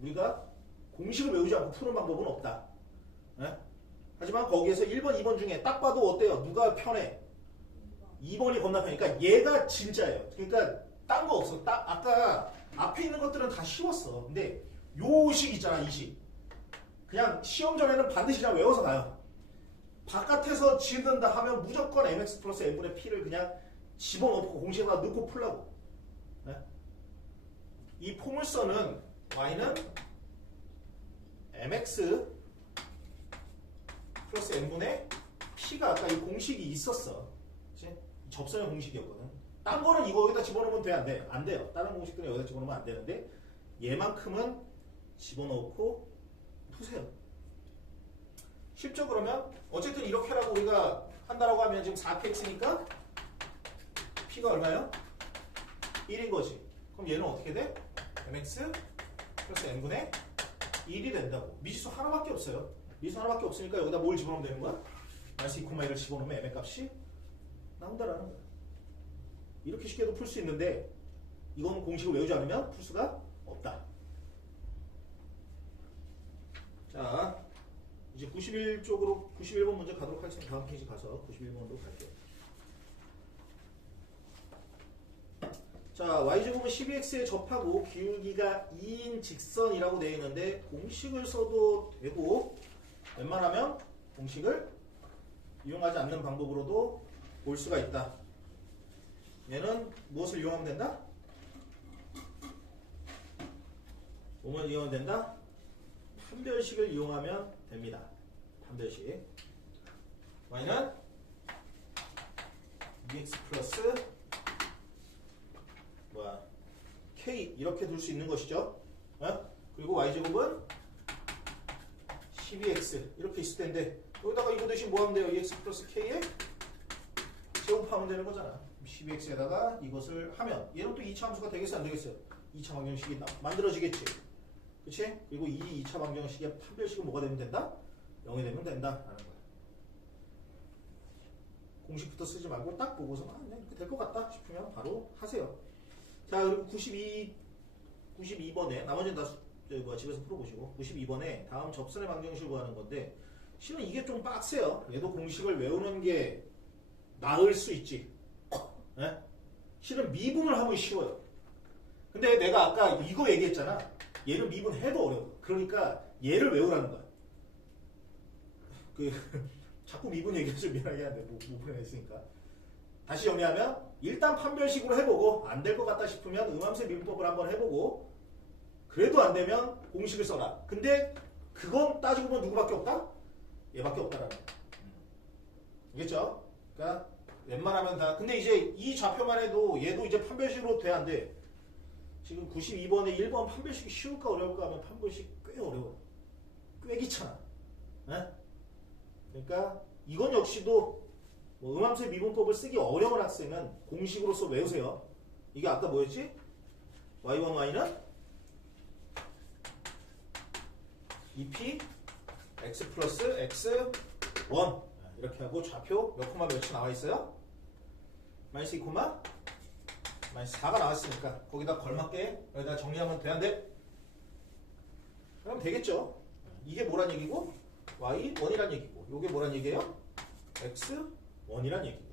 우리가 공식을 외우지 않고 푸는 방법은 없다. 네? 하지만 거기에서 1번, 2번 중에 딱 봐도 어때요? 누가 편해? 2번이 겁나 편해. 그러니까 얘가 진짜예요. 그러니까 딴 거 없어. 아까 앞에 있는 것들은 다 쉬웠어. 근데 요 식 있잖아, 이 식. 그냥 시험 전에는 반드시 그냥 외워서 가요. 바깥에서 지른다 하면 무조건 mx 플러스 n분의 p를 그냥 집어넣고 공식에다 넣고 풀라고. 네? 이 포물선은 y는 mx 플러스 n분의 p가 아까 이 공식이 있었어. 그치? 접선의 공식이었거든. 딴 거는 이거 여기다 집어넣으면 돼, 안 돼? 안 돼요. 다른 공식들은 여기다 집어넣으면 안 되는데 얘만큼은 집어넣고 푸세요. 쉽죠? 그러면 어쨌든 이렇게라고 우리가 한다라고 하면 지금 4px니까 p가 얼마예요? 1인 거지. 그럼 얘는 어떻게 돼? mx 플러스 n분의 1이 된다고. 미지수 하나밖에 없어요. 미지수 하나밖에 없으니까 여기다 뭘 집어넣으면 되는 거야? 마이너스 2,1을 집어넣으면 m의 값이 나온다라는 거야. 이렇게 쉽게도 풀 수 있는데 이건 공식을 외우지 않으면 풀 수가 없다. 자, 이제 91쪽으로 91번 문제 가도록 하겠습니다. 다음 페이지 가서 91번으로 갈게요. 자, y제곱은 12x에 접하고 기울기가 2인 직선이라고 되어 있는데 공식을 써도 되고 웬만하면 공식을 이용하지 않는 방법으로도 볼 수가 있다. 얘는 무엇을 이용하면 된다? 뭐만 이용하면 된다? 판별식을 이용하면 됩니다. 판별식. y는 2x 플러스 k 이렇게 둘 수 있는 것이죠. 어? 그리고 y제곱은 12x 이렇게 있을 텐데 여기다가 이거 대신 뭐 하면 돼요? 2x 플러스 k에 제곱하면 되는 거잖아. 12x에다가 이것을 하면 얘는 또 2차 함수가 되겠어요? 안 되겠어요? 2차 방정식이 만들어지겠지. 그치? 그리고 이 2차 방정식의 판별식은 뭐가 되면 된다? 0이 되면 된다라는 거야. 공식부터 쓰지 말고 딱 보고서 그냥 이렇게 될 것 같다 싶으면 바로 하세요. 자, 그리고 92번에 나머지는 다 집에서 풀어보시고 92번에 다음 접선의 방정식을 구하는 건데 실은 이게 좀 빡세요. 얘도 공식을 외우는 게 나을 수 있지. 네? 실은 미분을 하면 쉬워요. 근데 내가 아까 이거 얘기했잖아. 얘를 미분해도 어려워. 그러니까 얘를 외우라는 거야. 자꾸 미분 얘기해서 미안하게 한데 뭐 불편했으니까. 다시 정리하면 일단 판별식으로 해보고 안 될 것 같다 싶으면 음함수의 미분법을 한번 해보고 그래도 안 되면 공식을 써라. 근데 그건 따지고 보면 누구밖에 없다? 얘밖에 없다라는 거야. 알겠죠? 그러니까 웬만하면 다. 근데 이제 이 좌표만 해도 얘도 이제 판별식으로 돼 안 돼? 지금 92번에 1번 판별식이 쉬울까 어려울까 하면 판별식 꽤 어려워. 꽤 귀찮아. 네? 그러니까 이건 역시도 뭐 음함수의 미분법을 쓰기 어려운 학생은 공식으로서 외우세요. 이게 아까 뭐였지? y1, y는 2p x 플러스 x1 이렇게 하고 좌표 몇 코마 몇이 나와 있어요? 마이너스 2 코마 마이너스 4가 나왔으니까 거기다 걸맞게 여기다 정리하면 돼 안 돼? 그럼 되겠죠. 이게 뭐란 얘기고 y1이란 얘기고 요게 뭐란 얘기예요? x1이란 얘기고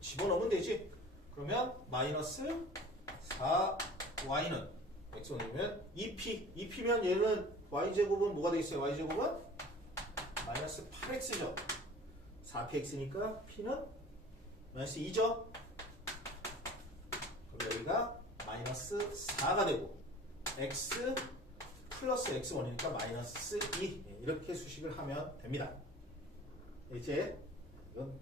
집어넣으면 되지. 그러면 마이너스 4y는 x1이면 2p면 얘는 y제곱은 뭐가 되겠어요? y제곱은 마이너스 8x죠. 4px니까 p는 마이너스 2죠. 그럼 여기가 마이너스 4가 되고 x 플러스 x1이니까 마이너스 2 이렇게 수식을 하면 됩니다. 이제 이건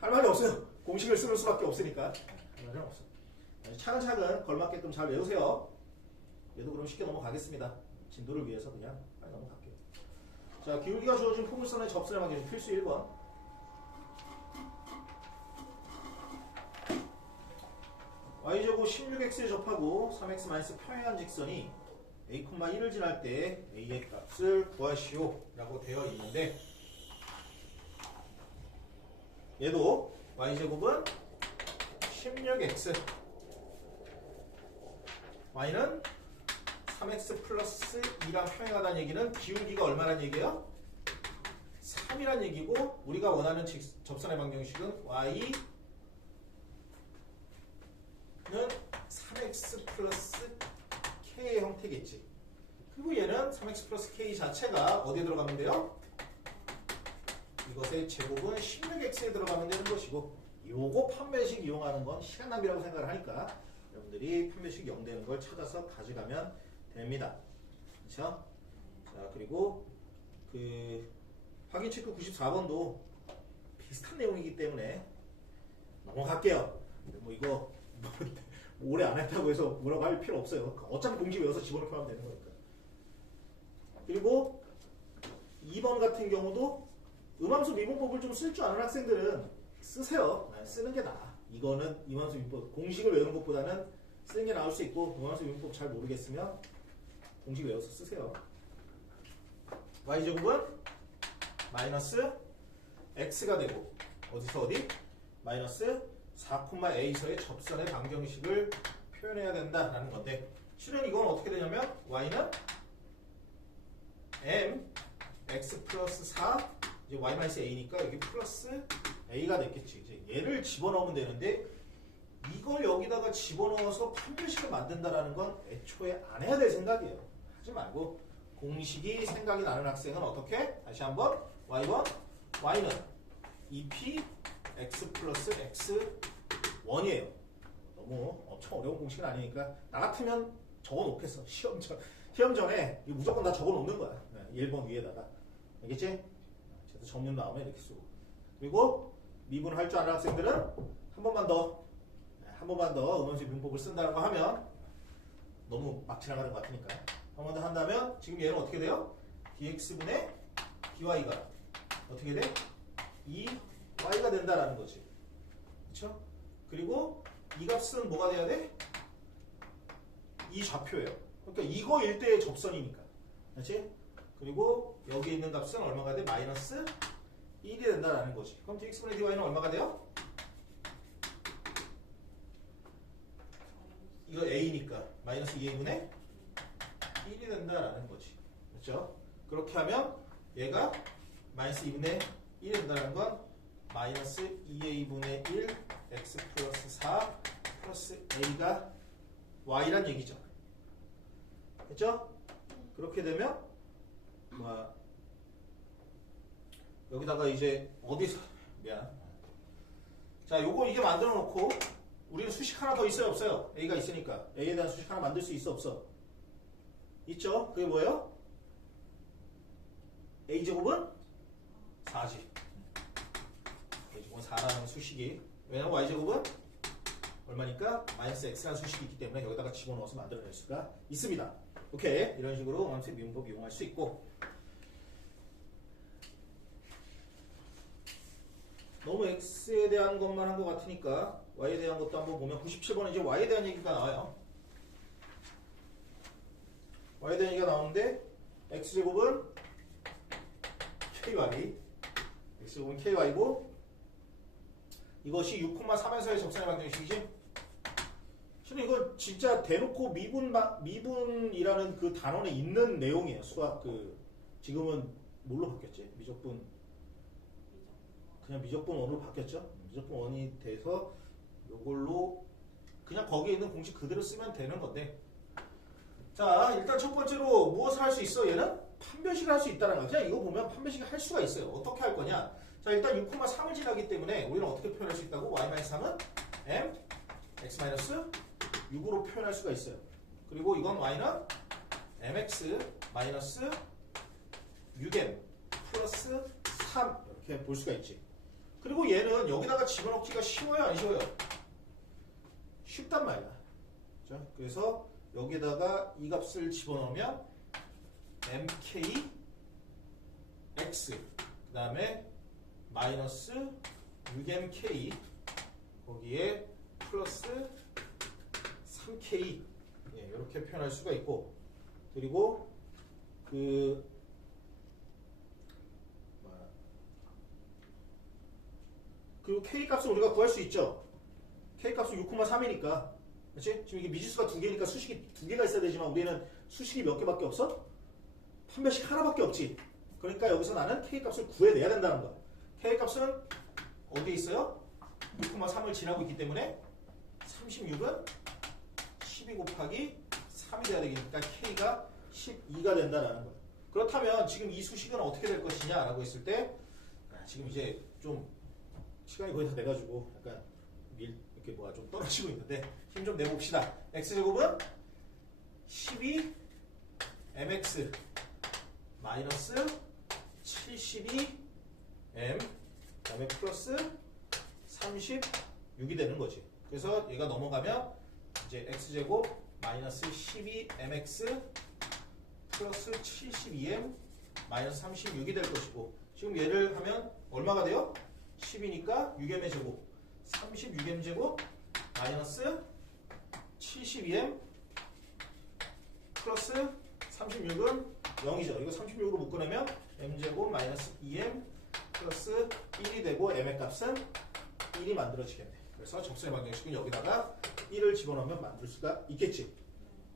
할 말이 없어요. 공식을 쓸 수밖에 없으니까 할 말이 없어. 차근차근 걸맞게끔 잘 외우세요. 얘도 그럼 쉽게 넘어가겠습니다. 진도를 위해서 그냥 빨리 넘어갈게요. 자, 기울기가 주어진 포물선의 접선의 방정식 필수 1번. y제곱 16x에 접하고 3x 마이너스 평행한 직선이 a, 1을 지날 때 a의 값을 구하시오 라고 되어 있는데 얘도 y제곱은 16x y는 3x 플러스 2랑 평행하다는 얘기는 기울기가 얼마란 얘기예요? 3이란 얘기고 우리가 원하는 접선의 방정식은 y는 3x 플러스 k의 형태겠지. 그리고 얘는 3x 플러스 k 자체가 어디에 들어가면 돼요? 이것의 제곱은 16x에 들어가면 되는 것이고 요거 판별식 이용하는 건 시간 낭비라고 생각을 하니까 여러분들이 판별식 0 되는 걸 찾아서 가져가면 됩니다. 그렇죠? 자, 그리고 확인 체크 94번도 비슷한 내용이기 때문에 넘어갈게요. 뭐 이거 오래 안 했다고 해서 뭐라고 할 필요 없어요. 어차피 공식 외워서 집어넣고 하면 되는 거니까. 그리고 2번 같은 경우도 음함수 미분법을 좀 쓸 줄 아는 학생들은 쓰세요. 쓰는 게 나아. 이거는 음함수 미분법 공식을 외우는 것보다는 쓰는 게 나을 수 있고 음함수 미분법 잘 모르겠으면 공식 외워서 쓰세요. y제곱은 마이너스 x가 되고 어디서 어디? 마이너스 4,a서의 접선의 방정식을 표현해야 된다라는 건데 실은 이건 어떻게 되냐면 y는 m x 플러스 4 이제 y 마이너스 a니까 여기 플러스 a가 됐겠지. 이제 얘를 집어넣으면 되는데 이걸 여기다가 집어넣어서 판별식을 만든다라는 건 애초에 안 해야 될 생각이에요. 하지 말고 공식이 생각이 나는 학생은 어떻게? 다시 한번 y1 y는 2p x 플러스 x1이에요. 너무 엄청 어려운 공식은 아니니까 나 같으면 적어놓겠어. 시험 전에 무조건 다 적어놓는 거야. 1번 위에다가. 알겠지? 그래서 정문 나오면 이렇게 쓰고. 그리고 미분할 줄 아는 학생들은 한 번만 더 음함수 미분법을 쓴다는 거 하면 너무 막 지나가는 것 같으니까 한 번 더 한다면 지금 얘는 어떻게 돼요? dx분의 dy가 어떻게 돼? 2y가 된다라는 거지. 그쵸? 그리고 이 값은 뭐가 돼야 돼? 이 좌표예요. 그러니까 이거 일대의 접선이니까. 그렇지? 그리고 여기 있는 값은 얼마가 돼? 마이너스 1이 된다라는 거지. 그럼 dx분의 dy는 얼마가 돼요? 이거 a니까 마이너스 2a분의 1이 된다라는 거지. 그렇죠? 그렇게 하면 얘가 마이너스 2분의 1이 된다는 건 마이너스 2a분의 1 x 플러스 4 플러스 a가 y란 얘기죠. 됐죠? 그렇게 되면 뭐 여기다가 이제 어디서 미안. 자, 요거 이게 만들어 놓고 우리는 수식 하나 더 있어요, 없어요? a가 있으니까 a에 대한 수식 하나 만들 수 있어, 없어? 있죠? 그게 뭐예요? a제곱은 4지. a제곱은 4라는 수식이, 왜냐면 y제곱은 얼마니까? 마이너스 x라는 수식이 있기 때문에 여기다가 집어넣어서 만들어낼 수가 있습니다. 오케이, 이런 식으로 원函수 미분법 이용할 수 있고, 너무 x에 대한 것만 한 것 같으니까 y에 대한 것도 한번 보면 97번에 이제 y에 대한 얘기가 나와요. y에 대한 얘기가 나오는데 x제곱은 ky, x제곱은 ky고 이것이 6,3에서의 접선의 방정식이지. 실은 이거 진짜 대놓고 미분이라는 그 단원에 있는 내용이에요. 수학 지금은 뭘로 바뀌었지? 미적분, 그냥 미적분 원으로 바뀌었죠. 미적분 원이 돼서 요걸로 그냥 거기에 있는 공식 그대로 쓰면 되는 건데, 자, 일단 첫 번째로 무엇을 할 수 있어? 얘는 판별식을 할 수 있다는 거야. 그냥 이거 보면 판별식을 할 수가 있어요. 어떻게 할 거냐? 자, 일단 6,3을 지나기 때문에 우리는 어떻게 표현할 수 있다고? y-3은 m x-6으로 표현할 수가 있어요. 그리고 이건 y는 mx-6m 플러스 3 이렇게 볼 수가 있지. 그리고 얘는 여기다가 집어넣기가 쉬워요, 안 쉬워요? 쉽단 말이야. 그렇죠? 그래서 여기다가 이 값을 집어넣으면 mk x 그 다음에 마이너스 6mk 거기에 플러스 3k 이렇게 표현할 수가 있고, 그리고 그리고 k 값을 우리가 구할 수 있죠. k 값은 6,3이니까, 그렇지? 지금 이게 미지수가 두 개니까 수식이 두 개가 있어야 되지만 우리는 수식이 몇 개밖에 없어? 판별식 하나밖에 없지. 그러니까 여기서 나는 k 값을 구해내야 된다는 거야. k 값은 어디에 있어요? 6,3을 지나고 있기 때문에 36은 12 곱하기 3이 돼야 되니까 k가 12가 된다는 거야. 그렇다면 지금 이 수식은 어떻게 될 것이냐라고 했을 때, 지금 이제 좀 시간이 거의 다 돼가지고 약간 이렇게 좀 떨어지고 있는데 힘 좀 내봅시다. x제곱은 12 mx 마이너스 72 m 그다음에 플러스 36이 되는 거지. 그래서 얘가 넘어가면 이제 x제곱 마이너스 12 mx 플러스 72m 마이너스 36이 될 것이고, 지금 얘를 하면 얼마가 돼요? 10이니까 6m의 제곱 36m 제곱 마이너스 72m 플러스 36은 0이죠. 이거 36으로 묶어내면 m제곱 마이너스 2m 플러스 1이 되고 m의 값은 1이 만들어지겠네. 그래서 접선의 방정식은 여기다가 1을 집어넣으면 만들 수가 있겠지.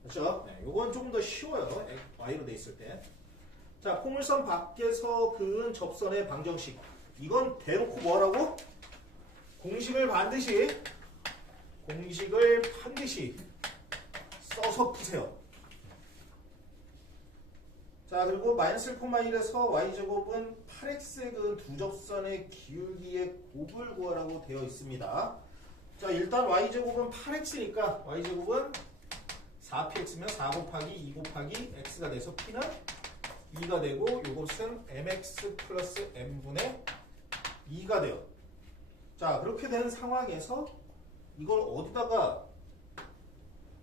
그렇죠? 네, 요건 조금 더 쉬워요. y로 돼 있을 때. 자, 포물선 밖에서 그은 접선의 방정식. 이건 대놓고 뭐라고? 공식을 반드시 써서 푸세요. 자, 그리고 마이너스 1,1에서 y제곱은 8x의 그은 두 접선의 기울기의 곱을 구하라고 되어 있습니다. 자, 일단 y제곱은 8x니까 y제곱은 4px면 4 곱하기 2 곱하기 x가 돼서 p는 2가 되고, 요것은 mx 플러스 m분의 2가 돼요. 자, 그렇게 된 상황에서 이걸 어디다가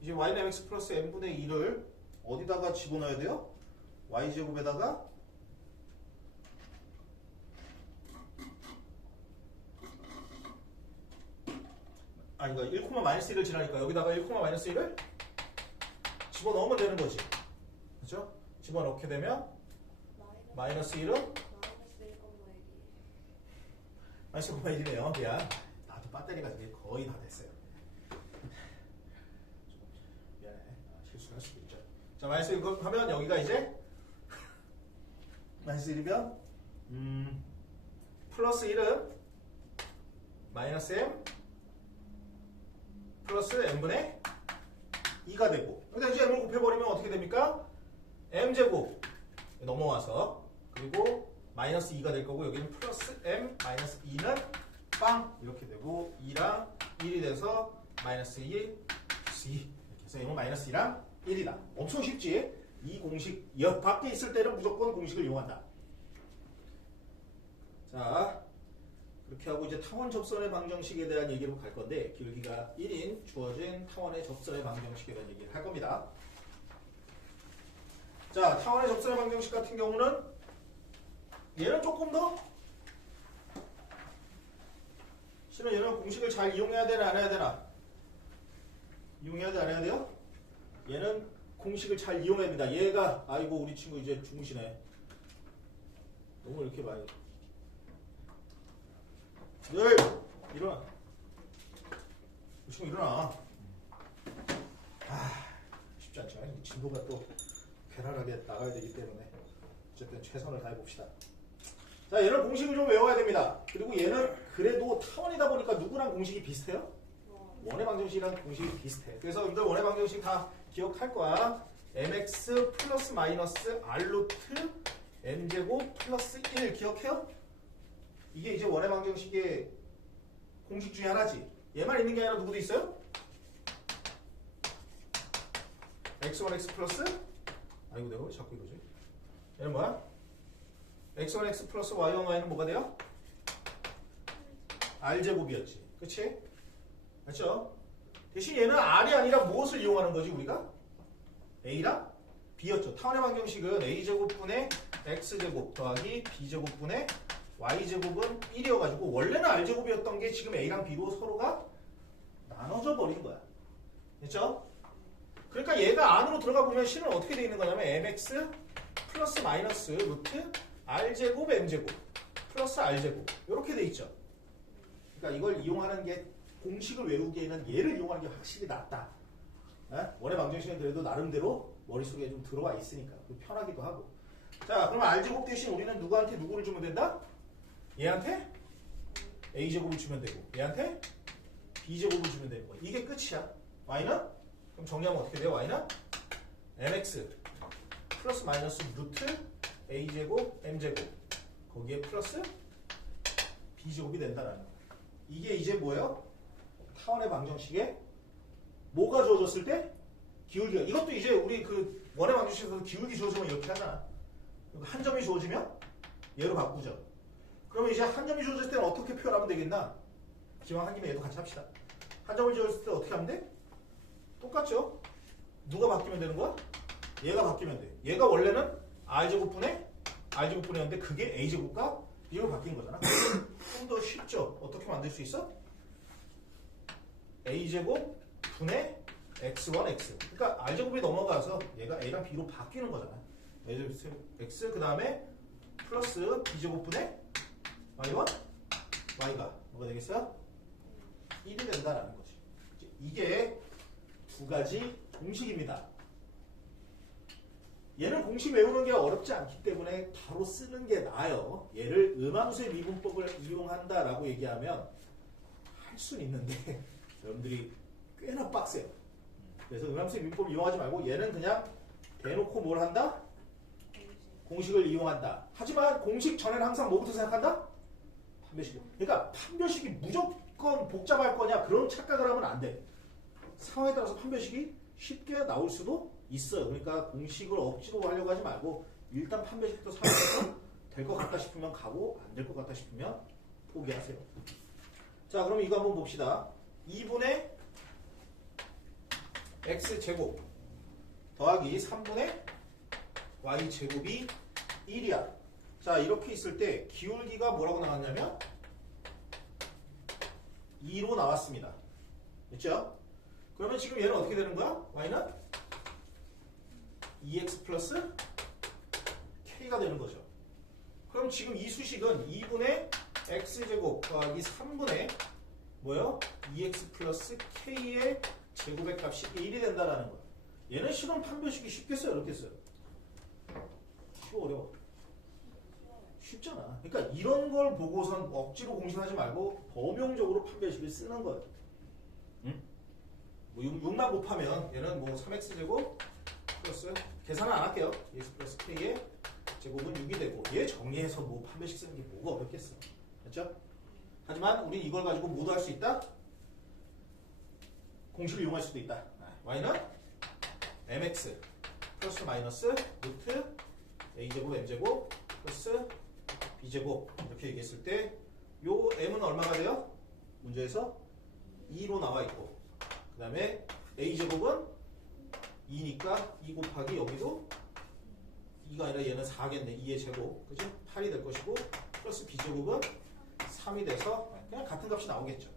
이제 y는 mx 플러스 m분의 2를 어디다가 집어넣어야 돼요? y제곱에다가 이거 1, -1을 지나니까 여기다가 1, -1을 집어넣으면 되는 거지. 그죠? 집어넣게 되면 마이너스 1은 마이너스 1,1이네요. 미안. 나도 배터리가 이제 거의 다 됐어요. 미안해. 실수할 수도 있죠. 자, 마이너스 1 하면 여기가 이제 마이너스 1이면 플러스 1은 마이너스 m 플러스 m분의 2가 되고 여기다 이제 m을 곱해버리면 어떻게 됩니까? m제곱 넘어와서 그리고 마이너스 2가 될 거고 여기는 플러스 m 마이너스 2는 빵 이렇게 되고 2랑 1이 돼서 마이너스 1 플러스 2 이렇게 해서 이건 마이너스 2랑 1이다. 엄청 쉽지? 이 공식 밖에 있을 때는 무조건 공식을 이용한다. 자, 그렇게 하고 이제 타원 접선의 방정식에 대한 얘기로 갈 건데 기울기가 1인 주어진 타원의 접선의 방정식에 대한 얘기를 할 겁니다. 자, 타원의 접선의 방정식 같은 경우는 얘는 조금 더 실은 얘는 공식을 잘 이용해야 되나 안 해야 되나? 이용해야 돼 안 해야 돼요? 얘는 공식을 잘 이용해야 됩니다. 얘가 아이고 우리 친구 이제 주무시네. 너무 이렇게 많이 늘 일어나. 우리 친구 일어나. 쉽지 않죠. 진도가 또 괴랄하게 나가야 되기 때문에 어쨌든 최선을 다해봅시다. 자, 얘는 공식을 좀 외워야 됩니다. 그리고 얘는 그래도 타원이다 보니까 누구랑 공식이 비슷해요? 원의 방정식이랑 공식이 비슷해. 그래서 여러분들 원의 방정식 다 기억할 거야. mx 플러스 마이너스 r 루트 m제곱 플러스 1 기억해요? 이게 이제 원의 방정식의 공식 중에 하나지. 얘만 있는 게 아니라 누구도 있어요? x1 x 플러스 아이고 내가 왜 자꾸 이러지? 얘는 뭐야? x1 x 플러스 y1 y는 뭐가 돼요? r제곱이었지. 그치? 맞죠? 대신 얘는 r이 아니라 무엇을 이용하는 거지 우리가? a랑 b였죠. 타원의 방정식은 a제곱분의 x제곱 더하기 b제곱분의 y제곱은 1이어가지고 원래는 r제곱이었던 게 지금 a랑 b로 서로가 나눠져 버린 거야. 됐죠? 그러니까 얘가 안으로 들어가 보면 실은 어떻게 돼 있는 거냐면 mx 플러스 마이너스 루트 r제곱 m제곱 플러스 r제곱 이렇게 돼 있죠. 그러니까 이걸 이용하는 게 공식을 외우기에는 얘를 이용하는 게 확실히 낫다. 원의 방정식은 그래도 나름대로 머릿속에 좀 들어와 있으니까 편하기도 하고. 자, 그럼 r제곱 대신 우리는 누구한테 누구를 주면 된다? 얘한테 a제곱을 주면 되고 얘한테 b제곱을 주면 되는 거야. 이게 끝이야. y는? 그럼 정리하면 어떻게 돼요? y는 mx 플러스 마이너스 루트 a제곱 m제곱 거기에 플러스 b제곱이 된다라는 거야. 이게 이제 뭐예요? 타원의 방정식에 뭐가 주어졌을 때? 기울기가. 이것도 이제 우리 그 원의 방정식에서 기울기 주어지면 이렇게 하잖아. 한 점이 주어지면 얘로 바꾸죠. 그러면 이제 한 점이 주어졌을 때는 어떻게 표현하면 되겠나? 기왕 한 김에 얘도 같이 합시다. 한 점을 주어졌을 때 어떻게 하면 돼? 똑같죠? 누가 바뀌면 되는 거야? 얘가 바뀌면 돼. 얘가 원래는 r제곱분의였는데 그게 a제곱과 b로 바뀐 거잖아. 좀 더 쉽죠? 어떻게 만들 수 있어? a제곱 분의 x1 x. 그러니까 r제곱이 넘어가서 얘가 a랑 b로 바뀌는 거잖아. a제곱 x 그 다음에 플러스 b제곱분의 y1 y가 뭐가 되겠어요? 1이 된다라는 거지. 이게 두 가지 공식입니다. 얘는 공식 외우는 게 어렵지 않기 때문에 바로 쓰는 게 나아요. 얘를 음함수의 미분법을 이용한다라고 얘기하면 할 수는 있는데 여러분들이 꽤나 빡세요. 그래서 음함수의 미분법 이용하지 말고 얘는 그냥 대놓고 뭘 한다? 공식을 이용한다. 하지만 공식 전에는 항상 뭐부터 생각한다? 판별식. 그러니까 판별식이 무조건 복잡할 거냐 그런 착각을 하면 안 돼. 상황에 따라서 판별식이 쉽게 나올 수도 있어요. 그러니까 공식을 억지로 하려고 하지 말고 일단 판별식부터 사용해서 될 것 같다 싶으면 가고 안 될 것 같다 싶으면 포기하세요. 자, 그럼 이거 한번 봅시다. 2분의 x제곱 더하기 3분의 y제곱이 1이야. 자, 이렇게 있을 때 기울기가 뭐라고 나왔냐면 2로 나왔습니다. 됐죠? 그러면 지금 얘는 어떻게 되는 거야? y는 2x 플러스 k가 되는 거죠. 그럼 지금 이 수식은 2분의 x제곱 더하기 3분의 뭐요? 2x 플러스 k의 제곱의 값이 1이 된다라는 거예요. 얘는 실험 판별식이 쉽겠어요? 어렵겠어요? 쉬워 어려워? 쉽잖아. 그러니까 이런 걸 보고선 억지로 공식하지 말고 범용적으로 판별식을 쓰는 거예요. 응? 뭐 6만 곱하면 얘는 뭐 3x제곱 플러스 계산은 안 할게요. x 플러스 k의 제곱은 6이 되고 얘 정리해서 뭐 판별식 쓰는 게 뭐가 어렵겠어. 그렇죠? 하지만 우리 이걸 가지고 모두 할 수 있다? 공식을 이용할 수도 있다. y는 mx 플러스 마이너스 루트 a제곱 m제곱 플러스 b제곱 이렇게 얘기했을 때 요 m은 얼마가 돼요? 문제에서 2로 나와 있고 그 다음에 a제곱은 2니까 2 곱하기 여기도 2가 아니라 얘는 4겠네. 2의 제곱 그지? 8이 될 것이고 플러스 b제곱은 3이 돼서 그냥 같은 값이 나오겠죠.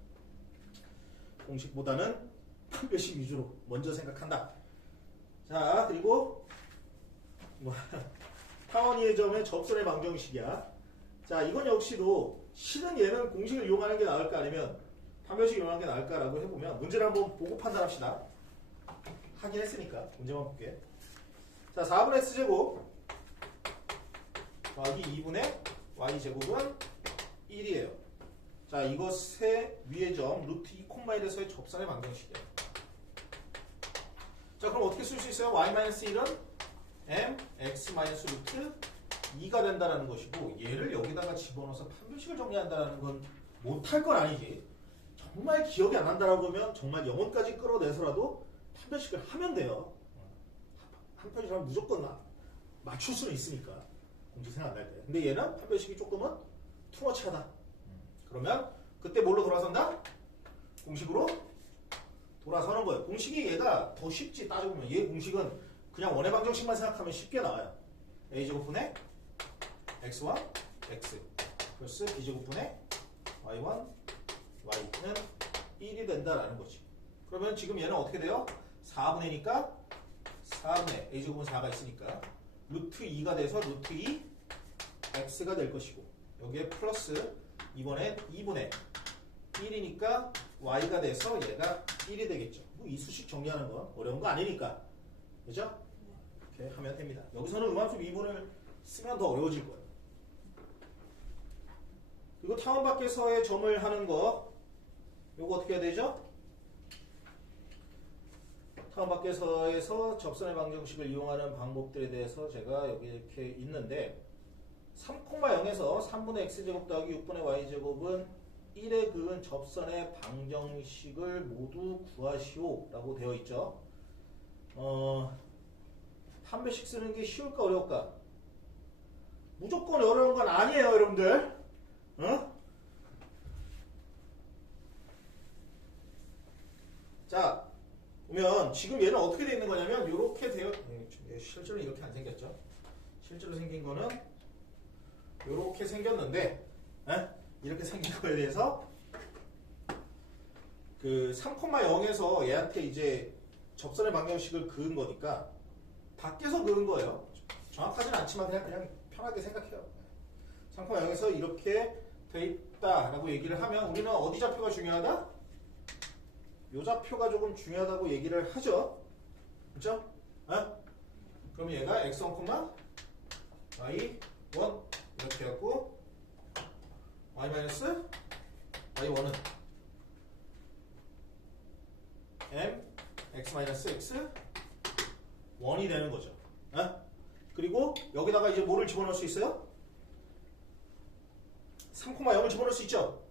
공식보다는 판별식 위주로 먼저 생각한다. 자 그리고 타원이의 점의 접선의 방정식이야. 자 이건 역시도 실은 얘는 공식을 이용하는 게 나을까 아니면 판별식 이용하는 게 나을까라고 해보면 문제를 한번 보고 판단합시다. 하긴 했으니까 문제만 볼게. 자 4분의 x제곱 더하기 2분의 y제곱은 1이에요. 자 이것의 위의 점 루트 2 콤마에 대해서의 접선의 방정식이에요. 자 그럼 어떻게 쓸 수 있어요? y-1은 m x 루트 2가 된다는 것이고 얘를 여기다가 집어넣어서 판별식을 정리한다는 건 못할 건 아니지. 정말 기억이 안 난다라고 하면 정말 영혼까지 끌어내서라도 판별식을 하면 돼요. 한 편이라면 무조건 맞출 수는 있으니까 공식 생각 안 날 때. 근데 얘는 판별식이 조금은 투머치하다. 그러면 그때 뭘로 돌아선다? 공식으로 돌아서는 거예요. 공식이 얘가 더 쉽지 따져보면 얘 공식은 그냥 원의 방정식만 생각하면 쉽게 나와요. a제곱분의 x1 x 플러스 b제곱분의 y1 y는 1이 된다라는 거지. 그러면 지금 얘는 어떻게 돼요? 4분의니까 4분의 a제곱은 4가 있으니까 루트 2가 돼서 루트 2 x가 될 것이고 여기에 플러스 이번엔 2분의 1이니까 y가 돼서 얘가 1이 되겠죠. 뭐 이 수식 정리하는 건 어려운 거 아니니까. 그죠? 이렇게 하면 됩니다. 여기서는 음함수 미분을 쓰면 더 어려워질 거예요. 그리고 타원 밖에서의 점을 하는 거 요거 어떻게 해야 되죠? 타원 밖에서에서 접선의 방정식을 이용하는 방법들에 대해서 제가 여기 이렇게 있는데 3,0에서 3분의 x제곱 더하기 6분의 y제곱은 1에 그은 접선의 방정식을 모두 구하시오 라고 되어 있죠. 판별식 쓰는 게 쉬울까 어려울까? 무조건 어려운 건 아니에요 여러분들. 어? 자 보면 지금 얘는 어떻게 되어 있는 거냐면 이렇게 되어 실제로 이렇게 안 생겼죠. 실제로 생긴 거는 이렇게 생겼는데 이렇게 생긴 거에 대해서 그 3,0에서 얘한테 이제 접선의 방정식을 그은 거니까 밖에서 그은 거예요. 정확하진 않지만 그냥 편하게 생각해요. 3,0에서 이렇게 돼 있다라고 얘기를 하면 우리는 어디 좌표가 중요하다? 요 좌표가 조금 중요하다고 얘기를 하죠. 그렇죠? 그럼 얘가 x1, y1 이렇게 해갖고 y-y1은 m x-x 1이 되는 거죠. 그리고 여기다가 이제 뭐를 집어넣을 수 있어요? 3,0을 집어넣을 수 있죠.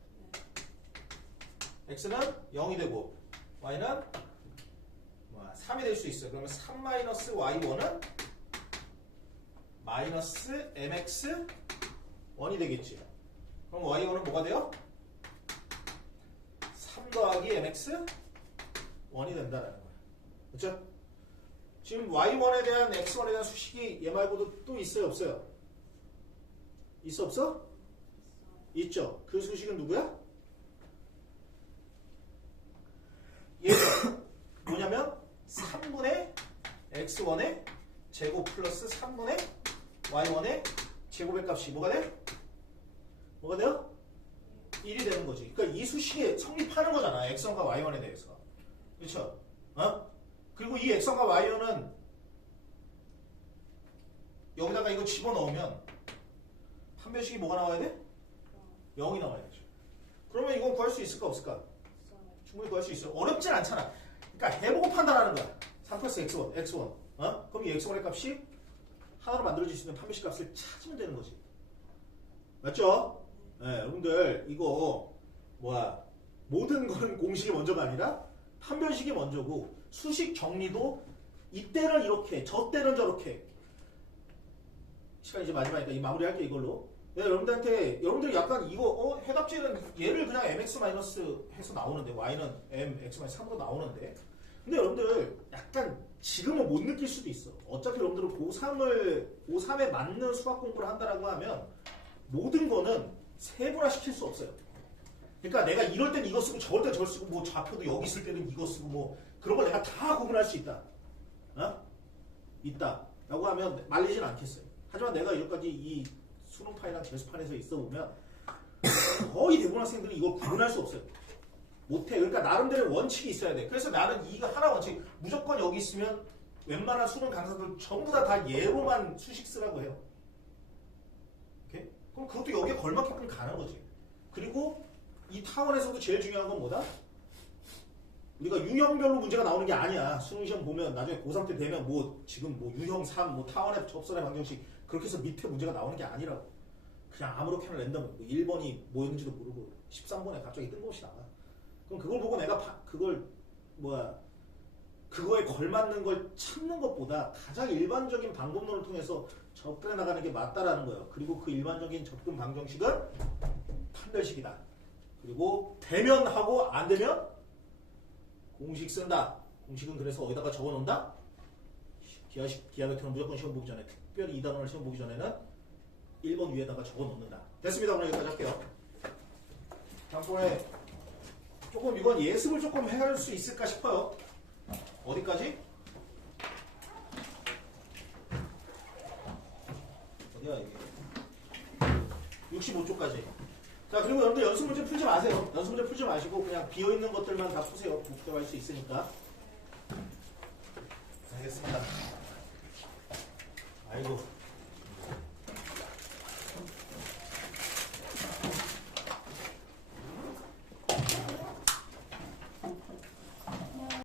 x는 0이 되고 y는 3이 될 수 있어요. 그러면 3-y1은 마이너스 mx 1이 되겠지. 그럼 y1은 뭐가 돼요? 3 더하기 mx 1이 된다는 거예요. 그렇죠? 지금 y1에 대한 x1에 대한 수식이 얘 말고도 또 있어요 없어요? 있어 없어? 있죠. 그 수식은 누구야? 얘죠. 뭐냐면 3분의 x1의 제곱 플러스 3분의 y1의 제곱의 값이 뭐가 돼? 뭐가 돼요? 1이 되는 거지. 그러니까 이 수식에 성립하는 거잖아. x1과 y1에 대해서. 그렇죠? 그리고 이 x1과 y1은 여기다가 이거 집어넣으면 판별식이 뭐가 나와야 돼? 0이 나와야 되죠. 그러면 이건 구할 수 있을까 없을까? 충분히 구할 수 있어. 어렵진 않잖아. 그러니까 해보고 판단하는 거야. 3 플러스 x1. 그럼 이 x1의 값이 하나로 만들어질 수 있는 판별식 값을 찾으면 되는 거지. 맞죠? 네, 여러분들 이거 모든 거는 공식이 먼저가 아니라 판별식이 먼저고 수식 정리도 이때는 이렇게 저때는 저렇게. 시간 이제 마지막이니까 이 마무리할게 이걸로. 네, 여러분들이 약간 이거 해답지는 얘를 그냥 mx 마이너스 해서 나오는데 y는 mx 마이너스 3으로 나오는데 근데 여러분들 약간 지금은 못 느낄 수도 있어. 어차피 여러분들은 고3에 맞는 수학 공부를 한다라고 하면 모든 거는 세분화 시킬 수 없어요. 그러니까 내가 이럴 땐 이거 쓰고 저럴 땐 저걸 쓰고 뭐 좌표도 여기 있을 때는 이거 쓰고 뭐 그런 걸 내가 다 구분할 수 있다. 있다. 라고 하면 말리진 않겠어요. 하지만 내가 여기까지 이 수능판이랑 재수판에서 있어 보면 거의 대부분 학생들이 이걸 구분할 수 없어요. 못해. 그러니까 나름대로 원칙이 있어야 돼. 그래서 나는 이거 하나 원칙 무조건 여기 있으면 웬만한 수능 강사들 전부 다 예로만 수식 쓰라고 해요. 오케이? 그럼 그것도 여기에 걸맞게끔 가는 거지. 그리고 이 타원에서도 제일 중요한 건 뭐다? 우리가 유형별로 문제가 나오는 게 아니야. 수능 시험 보면 나중에 고3 때 되면 지금 유형 3, 타원의 접선의 방정식 그렇게 해서 밑에 문제가 나오는 게 아니라고. 그냥 아무렇게나 랜덤 1번이 뭐였는지도 모르고 13번에 갑자기 뜬금없이 나와. 그럼 그걸 보고 내가 그거에 걸맞는 걸 찾는 것보다 가장 일반적인 방법론을 통해서 접근해 나가는 게 맞다라는 거예요. 그리고 그 일반적인 접근 방정식은 판별식이다. 그리고 되면 하고 안 되면 공식 쓴다. 공식은 그래서 어디다가 적어놓는다? 기하 벡터는 무조건 시험 보기 전에 특별히 2단원을 시험 보기 전에는 1번 위에다가 적어놓는다. 됐습니다. 오늘 여기까지 할게요. 다음번에 조금 이건 예습을 조금 해갈 수 있을까 싶어요. 어디까지? 어디야 이게? 65쪽까지. 자, 그리고 여러분들 연습 문제 풀지 마세요. 연습 문제 풀지 마시고 그냥 비어있는 것들만 다 푸세요. 복잡할 수 있으니까.